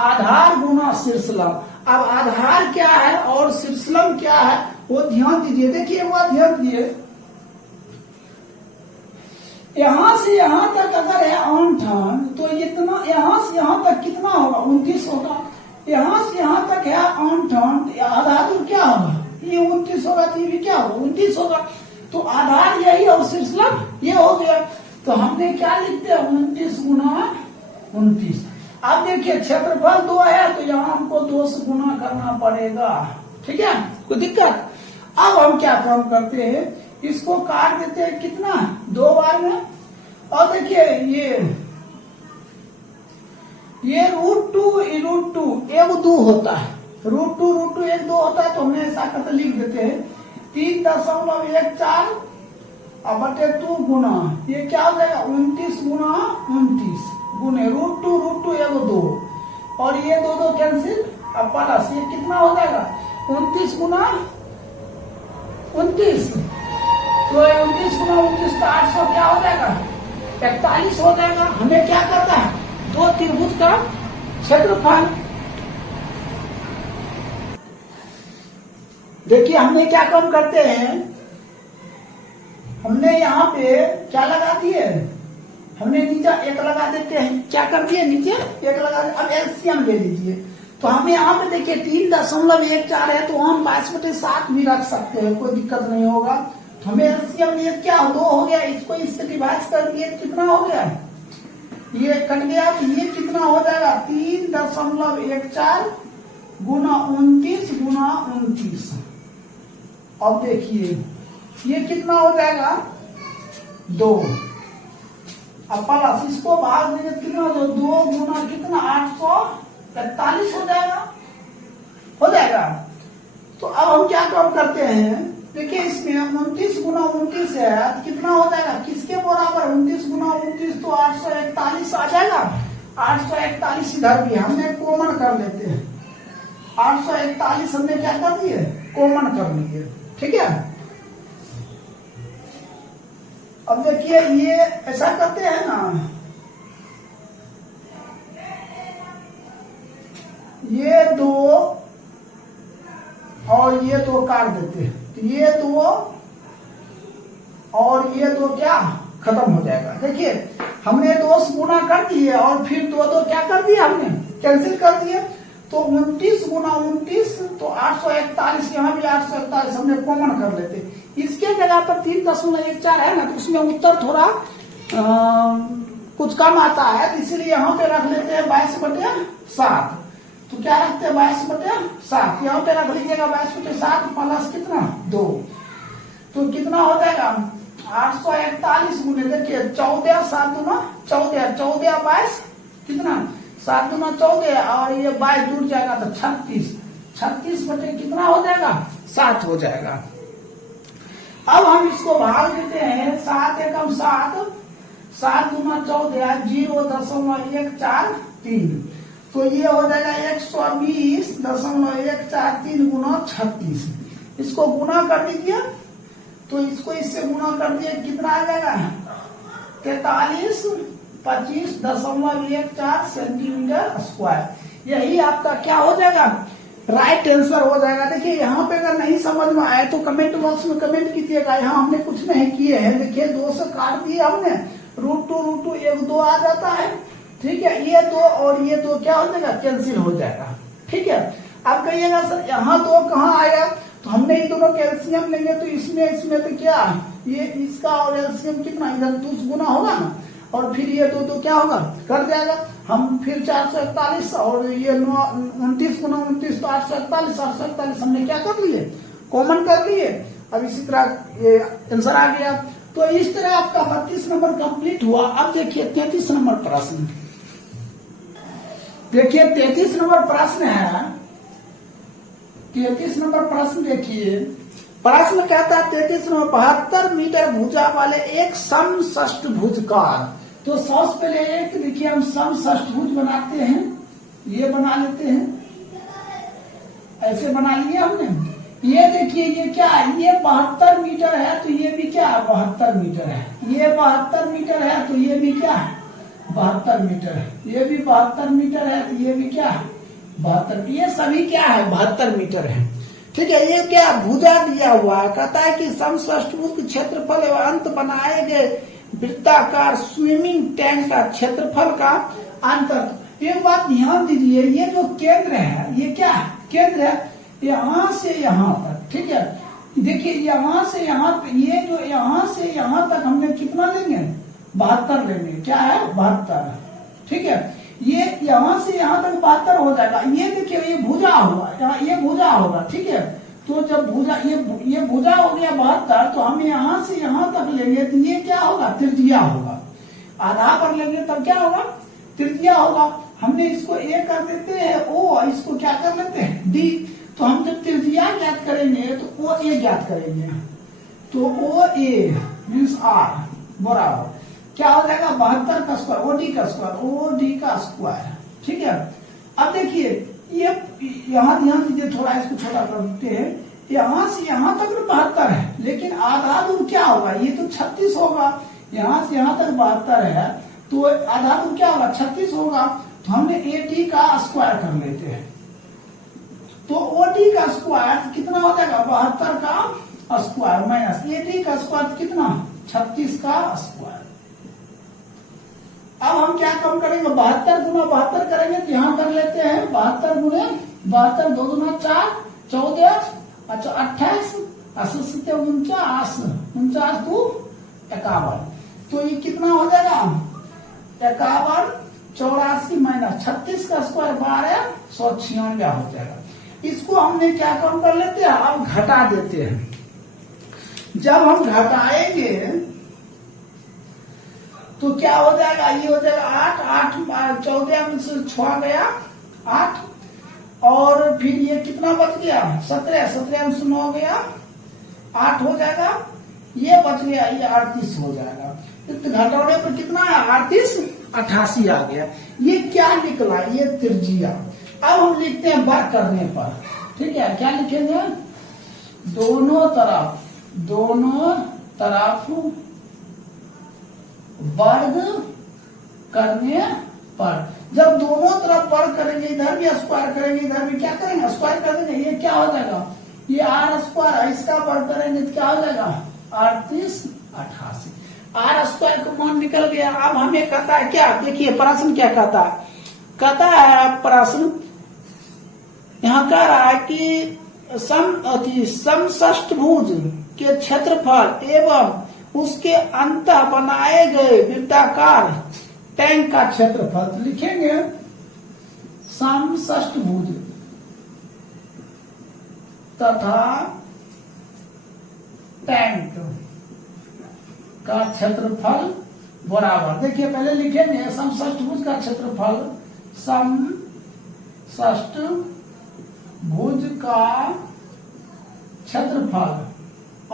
आधार गुना शीर्षलंब। अब आधार क्या है और शीर्षलंब क्या है वो ध्यान दीजिए। देखिए वो ध्यान दीजिए यहां से यहां तक अगर है 8 तो इतना यहां से यहां तक कितना होगा 29 होगा। यहां से यहां तक है 8 आधार तो क्या होगा ये 29 होगा तो ये भी क्या होगा 29 होगा। तो आधार यही और शीर्षलंब ये हो गया। तो हमने क्या लिखते हैं 29 गुना 29। अब देखिए क्षेत्रफल 2 है तो यहाँ हमको 2 से गुना करना पड़ेगा ठीक है कोई दिक्कत। अब हम क्या काम करते हैं इसको काट देते हैं कितना 2 बार में। और देखिए ये √2 एक 2 होता है √2 एक 2 होता है तो हमने ऐसा करके लिख देते हैं 3.14 अब बटे 2 गुना ये क्या हो जाएगा 29 गुना 29 गुने √2 एक 2 और ये 2 कैंसिल अब प्लस ये कितना हो जाएगा 29 गुना 29 तो 29 गुना 29 का 800 क्या हो जाएगा 41 हो जाएगा। हमें क्या करता है 2 त्रिभुज का क्षेत्रफल। देखिए हमने क्या काम करते हैं हमने यहाँ पे क्या लगा दिए हमने नीचे 1 लगा देते हैं क्या कर दिए नीचे 1 लगा। अब एलसीएम ले लीजिए तो हमें यहाँ पे देखिए 3.14 है तो हम 22/7 भी रख सकते हैं कोई दिक्कत नहीं होगा। तो हमें एलसीएम लिए क्या 2 हो गया इसको इससे डिवाइड कर दिए कितना हो गया ये कट गया तो ये कितना हो जाएगा 3.14 गुना 29 गुना 29। अब देखिए ये कितना हो जाएगा 2 अब प्लस इसको भाग देंगे कितना 2 गुना कितना 841 हो जाएगा। तो अब हम क्या काम करते हैं देखिए इसमें 29 गुना 29 है तो कितना हो जाएगा किसके बराबर 29 गुना 29 तो 841 आ जाएगा। 841 इधर भी हमने कॉमन कर लेते हैं 841 हमने क्या कर दिए कॉमन कर लिए ठीक है। अब देखिए ये ऐसा करते हैं ना ये 2 और ये 2 काट देते हैं तो ये 2 और ये 2 क्या खत्म हो जाएगा। देखिए हमने 2 से गुना कर दिए और फिर 2 क्या कर दिया हमने कैंसिल कर दिए तो 29 गुना 29 तो 841 यहाँ भी 841 हमने कॉमन कर लेते। इसके जगह पर 3.14 है ना तो उसमें उत्तर थोड़ा कुछ कम आता है तो इसलिए यहाँ पे रख लेते हैं 22/7। तो क्या रखते हैं 22/7 यहाँ पे रख लीजिएगा 22/7 प्लस कितना 2 तो कितना हो जाएगा 841 गुने देखिए 14 7 दूना 14 22 कितना 7 दूना 14 और ये 22 जुड़ जाएगा तो 36 बटे कितना हो जाएगा 7 हो जाएगा। अब हम इसको भाग देते हैं 7 एकम 7 7 दूना 14 0.143 तो ये हो जाएगा 120.143 गुना 36। इसको गुना कर दीजिए तो इसको इससे गुना कर दिए कितना आ जाएगा 4325.14 सेंटीमीटर स्क्वायर। यही आपका क्या हो जाएगा राइट आंसर हो जाएगा। देखिए यहाँ पे अगर नहीं समझ में आए तो कमेंट बॉक्स में कमेंट कीजिएगा। यहाँ हमने कुछ नहीं किए हैं देखिए 2 से काट दिए हमने √2 एक 2 आ जाता है ठीक है। ये 2 और ये 2 क्या हो जाएगा कैंसिल हो जाएगा ठीक है। अब कहिएगा सर यहाँ 2 कहाँ आएगा तो हमने इन दोनों के एलसीएम लेंगे तो इसमें तो क्या ये इसका और एलसीएम कितना इधर 2 गुना होगा ना और फिर ये 2 क्या होगा कर जाएगा। हम फिर 441 और ये 29 गुना 29 तो 841 हमने क्या कर लिए, कॉमन कर लिए। अब इसी तरह ये आंसर आ गया। तो इस तरह आपका 32 नंबर कंप्लीट हुआ। अब देखिए 33 नंबर प्रश्न। देखिए 33 नंबर प्रश्न है। 33 नंबर प्रश्न देखिए, प्रश्न कहता है 33 नंबर 72 मीटर भुजा वाले एक समषष्ठभुज कार। तो सबसे पहले एक देखिए हम समषष्ठभुज बनाते हैं, ये बना लेते हैं, ऐसे बना लिए हमने। ये देखिए ये क्या है, ये 72 मीटर है तो ये भी क्या है 72 मीटर है। ये 72 मीटर है तो ये भी क्या है 72 मीटर है। ये भी 72 मीटर है तो ये भी क्या है 72। ये सभी क्या है 72 मीटर है। ठीक है, ये क्या भुजा दिया हुआ है। कहता है कि समषष्ठभुज के क्षेत्रफल एवं अंत बनाए गए वृत्ताकार स्विमिंग टैंक का क्षेत्रफल का अंतर। एक बात ध्यान दीजिए, ये जो केंद्र है ये क्या है, केंद्र है यहां से यहां तक। ठीक है, देखिए यहां से यहां, ये जो यहां से यहां तक हमने कितना लेंगे 72 लेंगे। क्या है 72। ठीक है, ये यहां से यहां तक 72 हो जाएगा। ये देखिए ये भुजा हुआ, ये भुजा होगा। ठीक है, तो जब भुजा ये भुजा हो गया 72 तो हम यहां से यहां तक लेंगे तो ये क्या होगा त्रिज्या होगा। आधा पर लेंगे तब क्या होगा त्रिज्या होगा। हमने इसको ए कर देते हैं ओ, इसको क्या कर लेते हैं डी। तो हम जब त्रिज्या ज्ञात करेंगे तो ओ ए ज्ञात करेंगे। तो ओ ए मीन्स आर बराबर क्या हो जाएगा 72 का स्क्वायर, ओडी का स्क्वायर, ओडी का स्क्वायर। ठीक है, अब देखिए ये यहां ध्यान दीजिए, थोड़ा इसको छोटा कर देते हैं। यहां से यहां तक 72 है, लेकिन आधा दूर क्या होगा, ये तो 36 होगा। यहां से यहां तक 72 है तो आधा दूर क्या होगा 36 होगा। तो हमने एटी का स्क्वायर कर लेते हैं। तो ओडी का स्क्वायर कितना हो जाएगा 72 का स्क्वायर माइनस एटी का स्क्वायर कितना 36 का स्क्वायर। अब हम क्या कम करेंगे 72 गुना 72 करेंगे तो यहां कर लेते हैं 72 गुने 72 2 गुना 4 14 अच्छा 28 80 49 49 2 51। तो ये कितना हो जाएगा 51 84 माइनस 36 का स्क्वायर 1296 हो जाएगा। इसको हमने क्या कम कर लेते हैं, अब घटा देते हैं। जब हम घटाएंगे तो क्या हो जाएगा, ये हो जाएगा 8 14 में से 6 गया 8 और फिर ये कितना बच गया 17 में से 9 गया 8 हो जाएगा। ये बच गया ये 38 हो जाएगा। तो घटाने पर कितना है 38 88 आ गया। ये क्या निकला, ये त्रिज्या। अब हम लिखते हैं वर्ग करने पर। ठीक है, क्या लिखेंगे दोनों तरफ वर्ग करने पर। जब दोनों तरफ वर्ग करेंगे, इधर भी स्क्वायर करेंगे इधर भी क्या करेंगे स्क्वायर कर देंगे। ये क्या हो जाएगा ये आर स्क्वायर है, इसका वर्ग करेंगे तो क्या हो जाएगा 38 88। आर स्क्वायर का मान निकल गया। अब हमें कहता है क्या, देखिए प्रश्न क्या कहता है प्रश्न यहाँ कह रहा है कि समषष्ठभुज के क्षेत्रफल एवं उसके अंत बनाए गए वृत्ताकार टैंक का क्षेत्रफल। तो लिखेंगे समषष्ठभुज तथा टैंक का क्षेत्रफल बराबर। देखिए पहले लिखेंगे समषष्ठभुज का क्षेत्रफल, समषष्ठभुज का क्षेत्रफल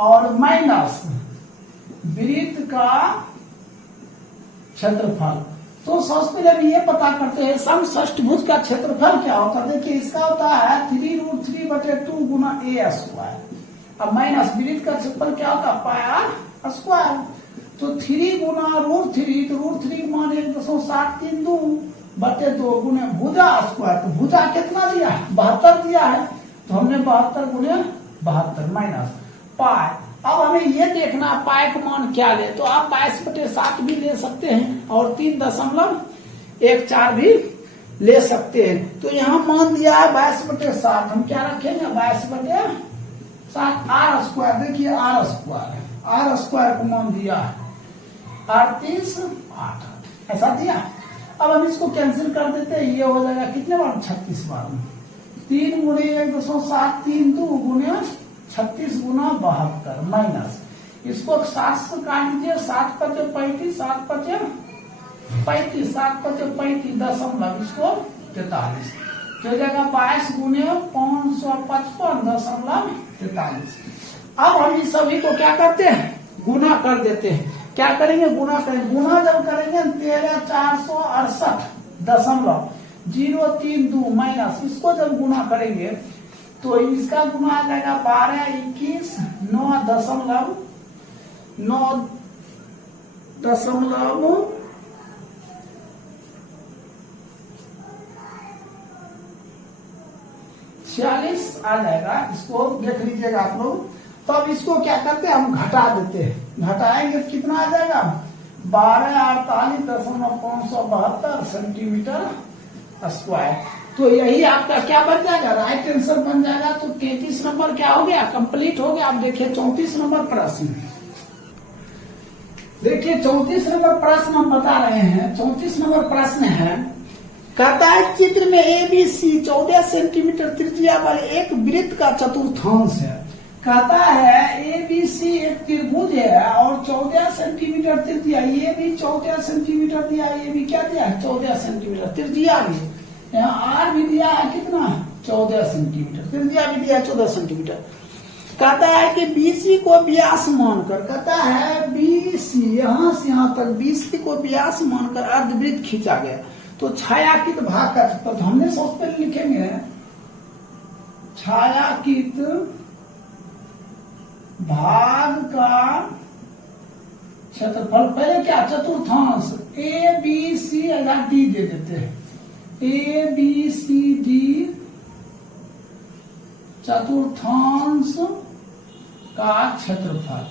और माइनस वृत्त का क्षेत्रफल। तो सबसे पहले हम ये पता करते हैं समषष्ठभुज का क्षेत्रफल क्या होता है। देखिए इसका होता है 3√3/2 गुना ए स्क्वायर। अब माइनस वृत्त का क्षेत्रफल क्या होता है पाई आर स्क्वायर। तो 3 गुना √3 तो √3 मान 1.732 गुने भुजा स्क्वायर। तो भुजा कितना दिया है 72 दिया है, तो हमने 72 गुने 72 माइनस पाई। अब हमें ये देखना पाई का मान क्या ले, तो आप 22/7 भी ले सकते हैं और 3.14 भी ले सकते हैं। तो यहाँ मान दिया है 22/7, हम क्या रखेंगे 22/7 आर स्क्वायर। देखिए आर स्क्वायर को मान दिया है 38 8 ऐसा दिया। अब हम इसको कैंसिल कर देते हैं, ये हो जाएगा कितने बार 36 बार। 3 गुणे 1.7 3 2 गुणे 36 गुना 72 माइनस इसको 7 से काट दीजिए, 7 पचे 35 7 पचे 35 7 पचे 35 दशमलव इसको 43 तो जाएगा 22 गुणे 555 दशमलव 43। अब हम इस सभी को क्या करते हैं, गुना कर देते हैं। क्या करेंगे, गुना करेंगे। गुना जब करेंगे 13,468.032 माइनस इसको जब गुना करेंगे तो इसका गुना आ जाएगा 12 21 9.46 आ जाएगा। इसको देख लीजिएगा आप लोग। तो अब इसको क्या करते हैं, हम घटा देते हैं। घटाएंगे तो कितना आ जाएगा 1248.572 सेंटीमीटर स्क्वायर। तो यही आपका क्या बन जाएगा, राइट आंसर बन जाएगा। तो 33 नंबर क्या हो गया, कंप्लीट हो गया। आप देखिए 34 नंबर प्रश्न, देखिए 34 नंबर प्रश्न हम बता रहे हैं। 34 नंबर प्रश्न है, कहता है चित्र में ABC 14 सेंटीमीटर त्रिज्या वाले एक वृत्त का चतुर्थांश है। कहता है ABC एक त्रिभुज है और 14 सेंटीमीटर त्रिज्या, ये भी 14 सेंटीमीटर दिया, ये भी क्या दिया है 14 सेंटीमीटर त्रिज्या भी, यहाँ R भी दिया है कितना 14 सेंटीमीटर, त्रिज्या भी दिया है 14 सेंटीमीटर। कहता है कि BC को व्यास मानकर, कहता है BC यहाँ से यहाँ तक BC को व्यास मानकर अर्धवृत्त खींचा गया। तो छायांकित भाग का, तो हमने सबसे पहले लिखेंगे छायांकित भाग का क्षेत्रफल। पहले क्या चतुर्थांश ABC अगर D दे देते हैं, ABCD चतुर्थांश का क्षेत्रफल।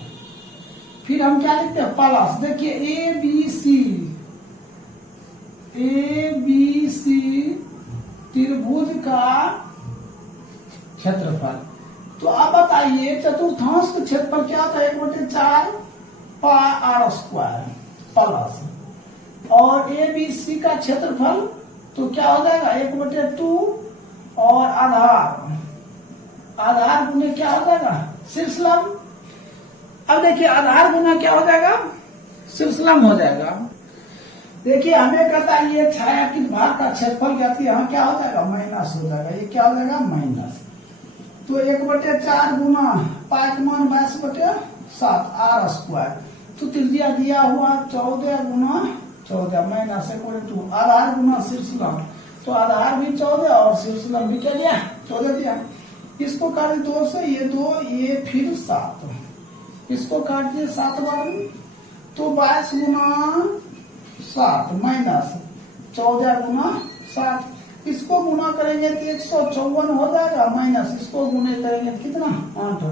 फिर हम क्या लिखते हैं प्लस, देखिए ABC त्रिभुज का क्षेत्रफल। तो अब बताइए चतुर्थांश का क्षेत्रफल क्या होता है 1/4 पाई R स्क्वायर प्लस, और ABC का क्षेत्रफल तो क्या हो जाएगा 1/2 और आधार गुने क्या हो जाएगा शीर्षलंब। अब देखिए आधार गुना क्या हो जाएगा शीर्षलंब हो जाएगा। देखिए हमें कहता है ये छायांकित भाग का क्षेत्रफल क्या थी, यहाँ क्या हो जाएगा माइनस हो जाएगा, ये क्या हो जाएगा माइनस। तो 1/4 गुना पाई का मान 22/7 R स्क्वायर। तो त्रिज्या दिया हुआ 14 गुना 14 माइनस 1/2 आधार गुना शीर्षलंब। तो आधार भी 14 और शीर्षलंब भी क्या दिया 14 दिया। इसको काट 2 से, ये 2 ये फिर 7, इसको काट दिए 7 बार, तो 22 गुना 7 माइनस 14 गुना 7। इसको गुना करेंगे तो 154 हो जाएगा, माइनस इसको गुने करेंगे तो कितना 8।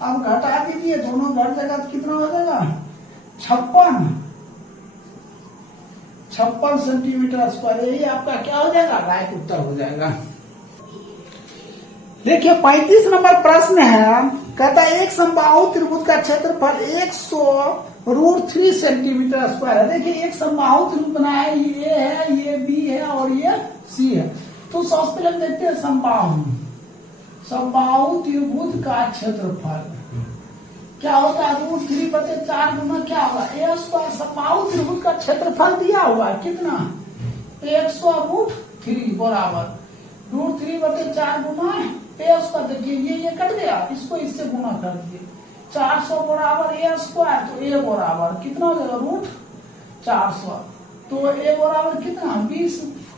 अब घटा दीजिए, दोनों घट जाएगा तो कितना हो जाएगा 56 सेंटीमीटर स्क्वायर। यही आपका क्या हो जाएगा राइट उत्तर हो जाएगा। देखिए 35 नंबर प्रश्न है, कहता है एक समबाहु त्रिभुज का क्षेत्रफल 100√3 सेंटीमीटर स्क्वायर है। देखिए एक समबाहु त्रिभुज बनाया है, ये है, ये B है और ये C है। तो सबसे पहले देखते हैं समबाहु त्रिभुज का क्षेत्रफल क्या होता है √3/4 गुना क्या होगा A स्क्वायर। समबाहु त्रिभुज का क्षेत्रफल दिया हुआ है कितना 100√3 बराबर √3/4 गुना A स्क्वायर। देखिए ये कट गया, इसको इससे गुना कर दिए 400 बराबर A स्क्वायर। तो A बराबर कितना हो जाएगा √400। तो A बराबर कितना 20।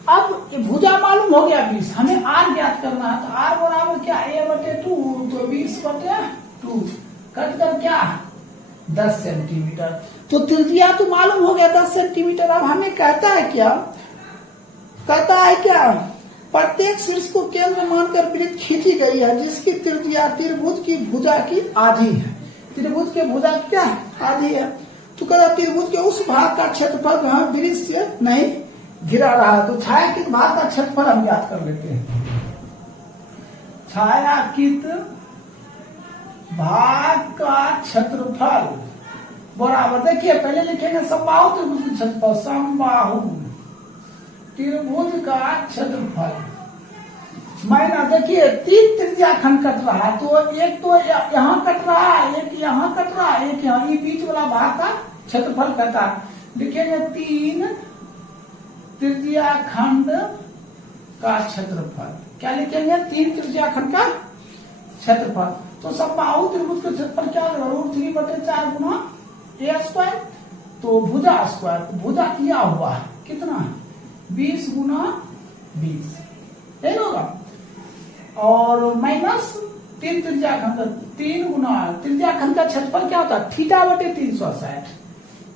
अब भुजा मालूम हो गया 20, हमें R ज्ञात करना है। तो R बराबर क्या A/2, तो 20/2 कट कर क्या 10 सेंटीमीटर। तो त्रिज्या तो मालूम हो गया 10 सेंटीमीटर। अब हमें कहता है क्या प्रत्येक शीर्ष को केंद्र मानकर वृत्त खींची गई है जिसकी त्रिज्या त्रिभुज की भुजा की आधी है। त्रिभुज के भुजा की क्या आधी है। तो कहता त्रिभुज के उस भाग का क्षेत्रफल जहां वृत्त से नहीं घिरा रहा है। तो छायांकित भाग का क्षेत्रफल हम याद कर लेते हैं। छायांकित भाग का क्षेत्रफल बराबर, देखिए पहले लिखेंगे समबाहु त्रिभुज का क्षेत्रफल, समबाहु त्रिभुज का क्षेत्रफल माइनस, देखिए 3 त्रिज्या खंड कट रहा है, तो एक तो यहाँ कट रहा है, एक यहाँ कट रहा है, एक यहाँ, ये बीच वाला भाग का क्षेत्रफल कहता है। लिखेंगे 3 त्रिज्या खंड का क्षेत्रफल। क्या लिखेंगे? 3 त्रिज्या खंड का क्षेत्रफल। तो समबाहु त्रिभुज का क्षेत्रफल क्या होगा? √3/4 गुना a², तो भुजा स्क्वायर, भुजा किया हुआ कितना? 20 गुना 20, यही होगा। और माइनस 3 त्रिज्या खंड, 3 गुना त्रिज्या खंड का क्षेत्रफल क्या होता है? θ/360,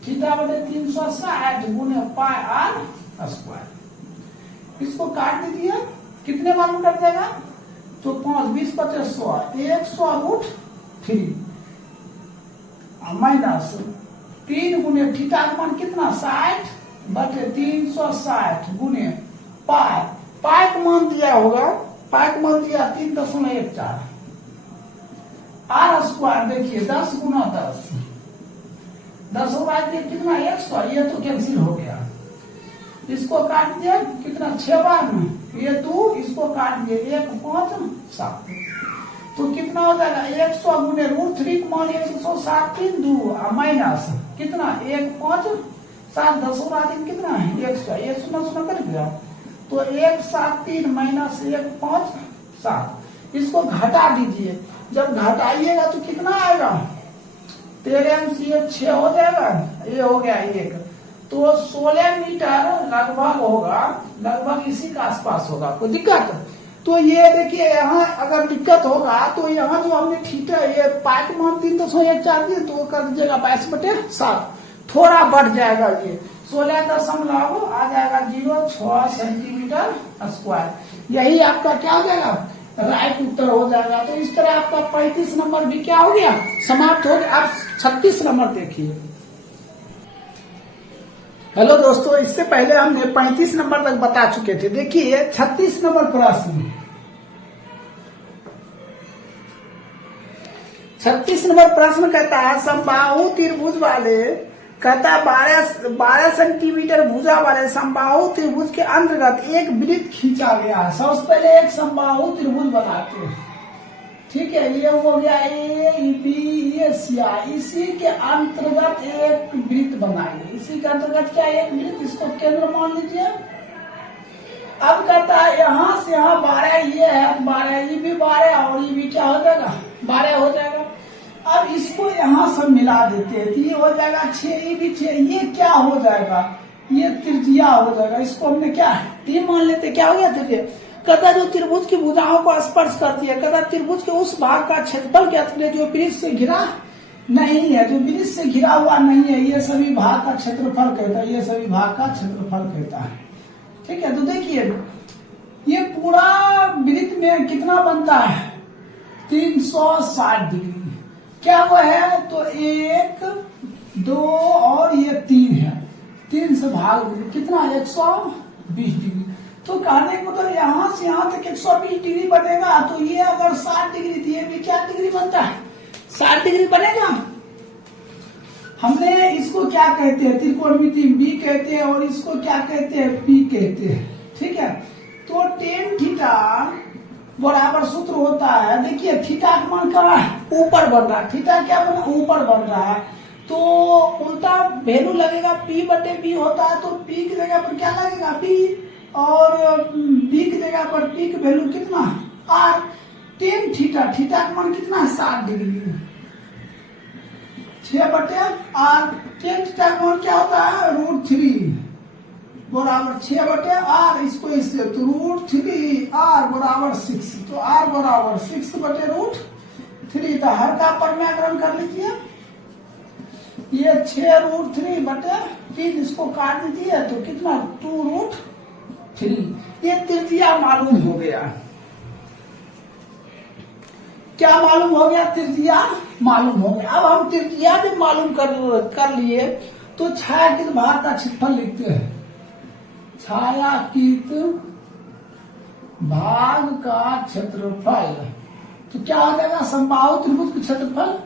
θ/360 गुने पाई r²। इसको काट दीजिए, कितने बार में कट जाएगा? तो 5, 20, 50, 100, 100√3 माइनस 3 गुने थीटा का मान कितना? 60/360 गुने पाई, पाई का मान दिया होगा, पाई का मान दिया 3.14, r²। देखिए 10 गुना 10, 10 होगा कितना? 100, ये तो कैंसिल हो गया। इसको काट दिया, कितना? 6 बार में, ये 2, इसको काट दिए 1, 5, 7, तो कितना हो जाएगा? 100 गुने √3 का मान 160, 3, 2 माइनस कितना? 1, 5, 7, 10 और कितना है? 100, ये सुना कर दिया, तो 1, 7, 3 माइनस 1, 5, 7। इसको घटा दीजिए, जब घटाइएगा तो कितना आएगा? 13 से 6 हो जाएगा, ये हो गया 1, तो 16 मीटर लगभग होगा, लगभग इसी के आसपास होगा। कोई दिक्कत? तो ये देखिए, यहाँ अगर दिक्कत होगा तो यहाँ जो हमने थीटा, ये पाई का मान 3.14 दिए, तो कर दीजिएगा 22/7, थोड़ा बढ़ जाएगा, ये 16 आ जाएगा 0.6 सेंटीमीटर स्क्वायर। यही आपका क्या हो जाएगा? राइट उत्तर हो जाएगा। तो इस तरह आपका 35 नंबर भी क्या हो गया? समाप्त हो गया। आप 36 नंबर देखिए। हेलो दोस्तों, इससे पहले हमने 35 नंबर तक बता चुके थे। देखिए 36 नंबर प्रश्न, 36 नंबर प्रश्न कहता है समबाहु त्रिभुज वाले, कहता है 12 सेंटीमीटर भुजा वाले समबाहु त्रिभुज के अंतर्गत एक वृत्त खींचा गया है। सबसे पहले एक समबाहु त्रिभुज बनाते हैं, ठीक है? ये हो गया ए बी ये सी, इसी के अंतर्गत एक वृत्त बनाइए। इसी के अंतर्गत क्या एक वृत्त, इसको केंद्र मान लीजिए। अब कहता है यहाँ से यहाँ 12 ये है, 12 ये भी 12 और ये भी क्या हो जाएगा? 12 हो जाएगा। अब इसको यहाँ से मिला देते हैं, ये हो जाएगा 6, ये भी 6, ये क्या हो जाएगा? ये त्रिज्या हो जाएगा। इसको हमने क्या टी मान लेते, क्या हो गया? त्रिज्या। कहता जो त्रिभुज की भुजाओं को स्पर्श करती है, कहता त्रिभुज के उस भाग का क्षेत्रफल क्या है जो वृत्त से घिरा नहीं है, जो वृत्त से घिरा हुआ नहीं है, ये सभी भाग का क्षेत्रफल कहता है, ये सभी भाग का क्षेत्रफल कहता है, ठीक है? तो देखिए ये पूरा वृत्त में कितना बनता है? 360 डिग्री। क्या वो है? तो 1, 2 और ये 3 है, 3 से भाग कितना? 120 डिग्री। तो कहने को मतलब यहाँ से यहाँ तक 120 डिग्री बनेगा, तो ये अगर 60 डिग्री थी, ये भी क्या डिग्री बनता है? 60 डिग्री बनेगा। हमने इसको क्या कहते हैं? त्रिकोणमिति बी कहते हैं, और इसको क्या कहते हैं? पी कहते हैं, ठीक है? तो tan थीटा बराबर सूत्र होता है, देखिए थीटा का मान क्या है? ऊपर बढ़ रहा है, थीटा क्या बना? ऊपर बढ़ रहा है, तो उल्टा वैल्यू लगेगा, P/B होता है, तो P की जगह पर क्या लगेगा? B, और B की जगह पर P की वैल्यू कितना? R। tan थीटा, थीटा का मान कितना है? 60 डिग्री, 6/R। tan थीटा का मान क्या होता है? √3 बराबर 6/R। इसको इससे तो √3R बराबर 6, तो R बराबर 6/√3। तो हर का परम्यांकरण कर लीजिए, ये 6√3/3, इसको काट दीजिए तो कितना? 2√3। ये त्रिज्या मालूम हो गया। क्या मालूम हो गया? त्रिज्या मालूम हो गया। अब हम त्रिज्या भी मालूम कर लिए, तो छायांकित भाग का क्षेत्रफल लिखते हैं। छायांकित भाग का क्षेत्रफल, तो क्या हो जाएगा? समबाहु त्रिभुज का क्षेत्रफल,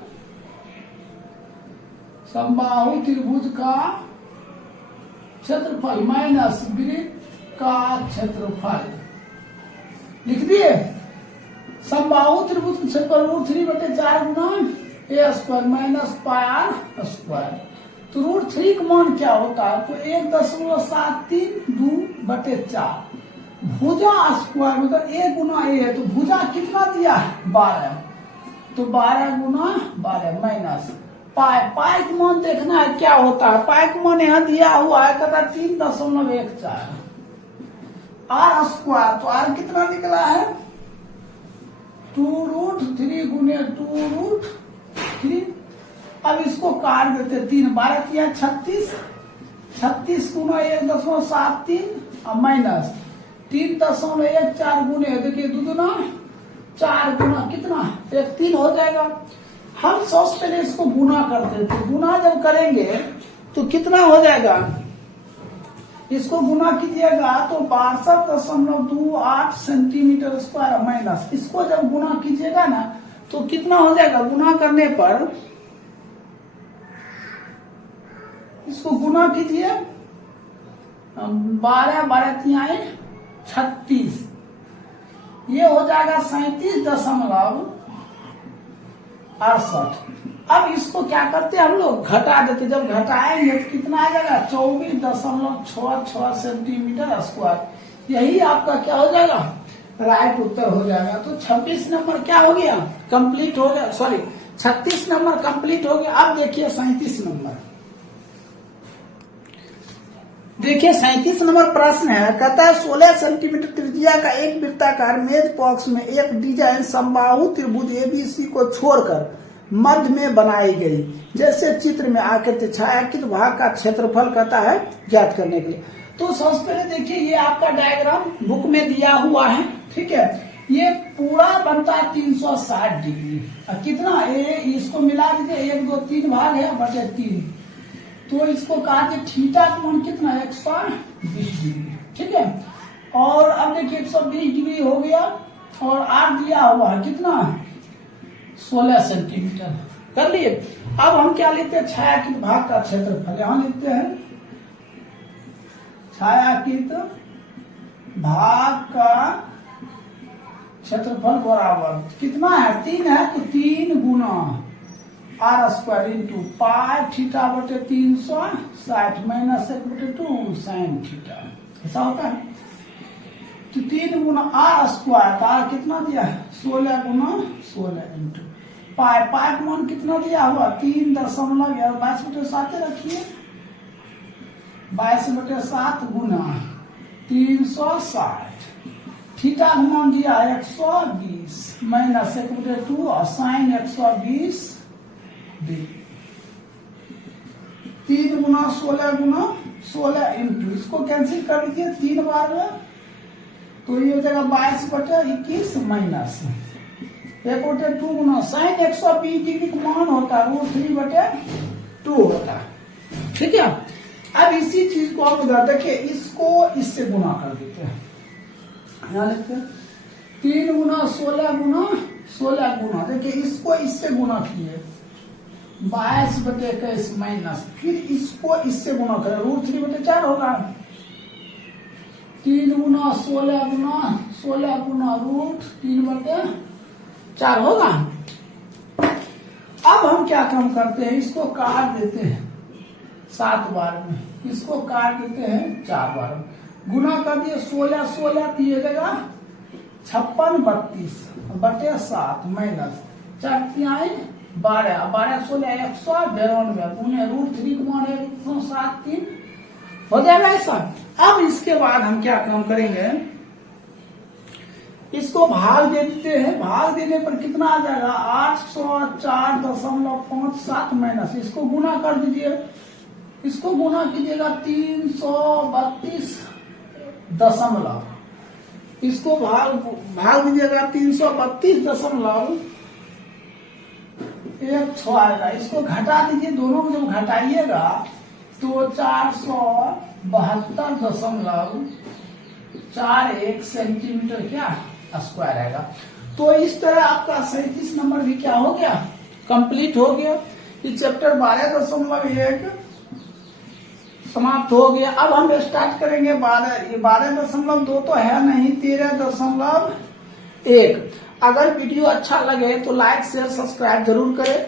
समबाहु त्रिभुज का क्षेत्रफल माइनस वृत्त का क्षेत्रफल लिख दिए। समबाहु त्रिभुज का क्षेत्रफल √3/4 गुना a square minus pi r square. तो √3 का मान क्या होता है? तो 1.732/4 भुजा स्क्वायर मतलब a गुना a है, तो भुजा कितना दिया? 12। तो 12 गुना 12 माइनस पाई। पाई का मान देखना है क्या होता है। पाई का मान यहाँ दिया हुआ है, कहता 3.14 r स्क्वायर। तो r कितना निकला है? 2√3 गुने 2√3। अब इसको काट देते 3 12 किया 36 36 गुना 1.73 और माइनस 3.14 गुने देखिए 2 दूना 4 गुना कितना 3 हो जाएगा। हम सबसे पहले इसको गुना कर देते। गुना जब करेंगे तो कितना हो जाएगा? इसको गुना कीजिएगा तो 62.28 सेंटीमीटर स्क्वायर माइनस इसको जब गुना कीजिएगा ना तो कितना हो जाएगा? गुना करने पर इसको गुना कीजिए 12 12 तिहाई 36 ये हो जाएगा 37.68। अब इसको क्या करते हैं हम लोग? घटा देते। जब घटाएंगे तो कितना आ जाएगा? 24.66 सेंटीमीटर स्क्वायर। यही आपका क्या हो जाएगा? राइट उत्तर हो जाएगा। तो 26 नंबर क्या हो गया? कंप्लीट हो गया। सॉरी 36 नंबर कंप्लीट हो गया। अब देखिए 37 नंबर। देखिए 37 नंबर प्रश्न है, कहता है 16 सेंटीमीटर त्रिज्या का एक वृत्ताकार मेज बॉक्स में एक डिजाइन समबाहु त्रिभुज एबीसी को छोड़कर मध्य में बनाई गई, जैसे चित्र में आकृति छायांकित भाग का क्षेत्रफल कहता है ज्ञात करने के लिए। तो सबसे पहले देखिए ये आपका डायग्राम बुक में दिया हुआ है, ठीक है। ये पूरा बनता है 360 डिग्री। कितना इसको मिला दीजिए 1 2 3 भाग है बटे 3। तो इसको कहा कि थीटा का मान कितना है? 120 डिग्री, ठीक है। और अब देखिए 120 डिग्री हो गया और आर दिया हुआ है कितना? 16 सेंटीमीटर। कर लिए। अब हम क्या लिखते हैं? छायांकित भाग का क्षेत्रफल। यहां लिखते हैं छायांकित भाग का क्षेत्रफल बराबर कितना है? 3 है तो 3 गुना r square into pi theta बटे 360 माइनस 1/2 साइन थीटा। ऐसा होता है। तो 3 गुना r स्क्वायर का कितना दिया है? 16 गुना 16 इंटू पाई। पाई का मान कितना दिया हुआ? 3.22/7 रखिए 22/7 गुना 360। थीटा का मान दिया है 120 माइनस 1/2 और साइन 120 डिग्री। 3 गुना 16 इंटू इसको कैंसिल कर दीजिए 3 बार में। तो ये हो जाएगा 22/21 माइनस 1/2 गुना साइन 120 डिग्री का मान होता है √3/2 होता है, ठीक है। अब इसी चीज को आप उधर देखिए, इसको इससे गुना कर देते हैं। यहाँ लिखते हैं 3 गुना 16 गुना देखिए इसको इससे गुना किए 22/21 माइनस फिर इसको इससे गुना करें √3/4 होगा। 3 गुना 16 गुना √3/4 होगा। अब हम क्या काम करते हैं? इसको काट देते हैं 7 बार में, इसको काट देते हैं 4 बार में। गुना कर दिए 16 दिए जाएगा 56/32/7 माइनस 4 तिहाई 12 12 16 192 गुने √3 का मान 173 हो जाएगा ऐसा। अब इसके बाद हम क्या काम करेंगे? इसको भाग दे देते हैं। भाग देने पर कितना आ जाएगा? 804.57 माइनस इसको गुना कर दीजिए। इसको गुना कीजिएगा 332 दशमलव, इसको भाग दीजिएगा 332.16 आएगा। इसको घटा दीजिए, दोनों को जब घटाइएगा तो 472.41 सेंटीमीटर क्या स्क्वायर आएगा। तो इस तरह आपका 37 नंबर भी क्या हो गया? कंप्लीट हो गया। ये चैप्टर 12.1 समाप्त हो गया। अब हम स्टार्ट करेंगे 12। ये 12.2 तो है नहीं, 13.1। अगर वीडियो अच्छा लगे तो लाइक शेयर सब्सक्राइब जरूर करें।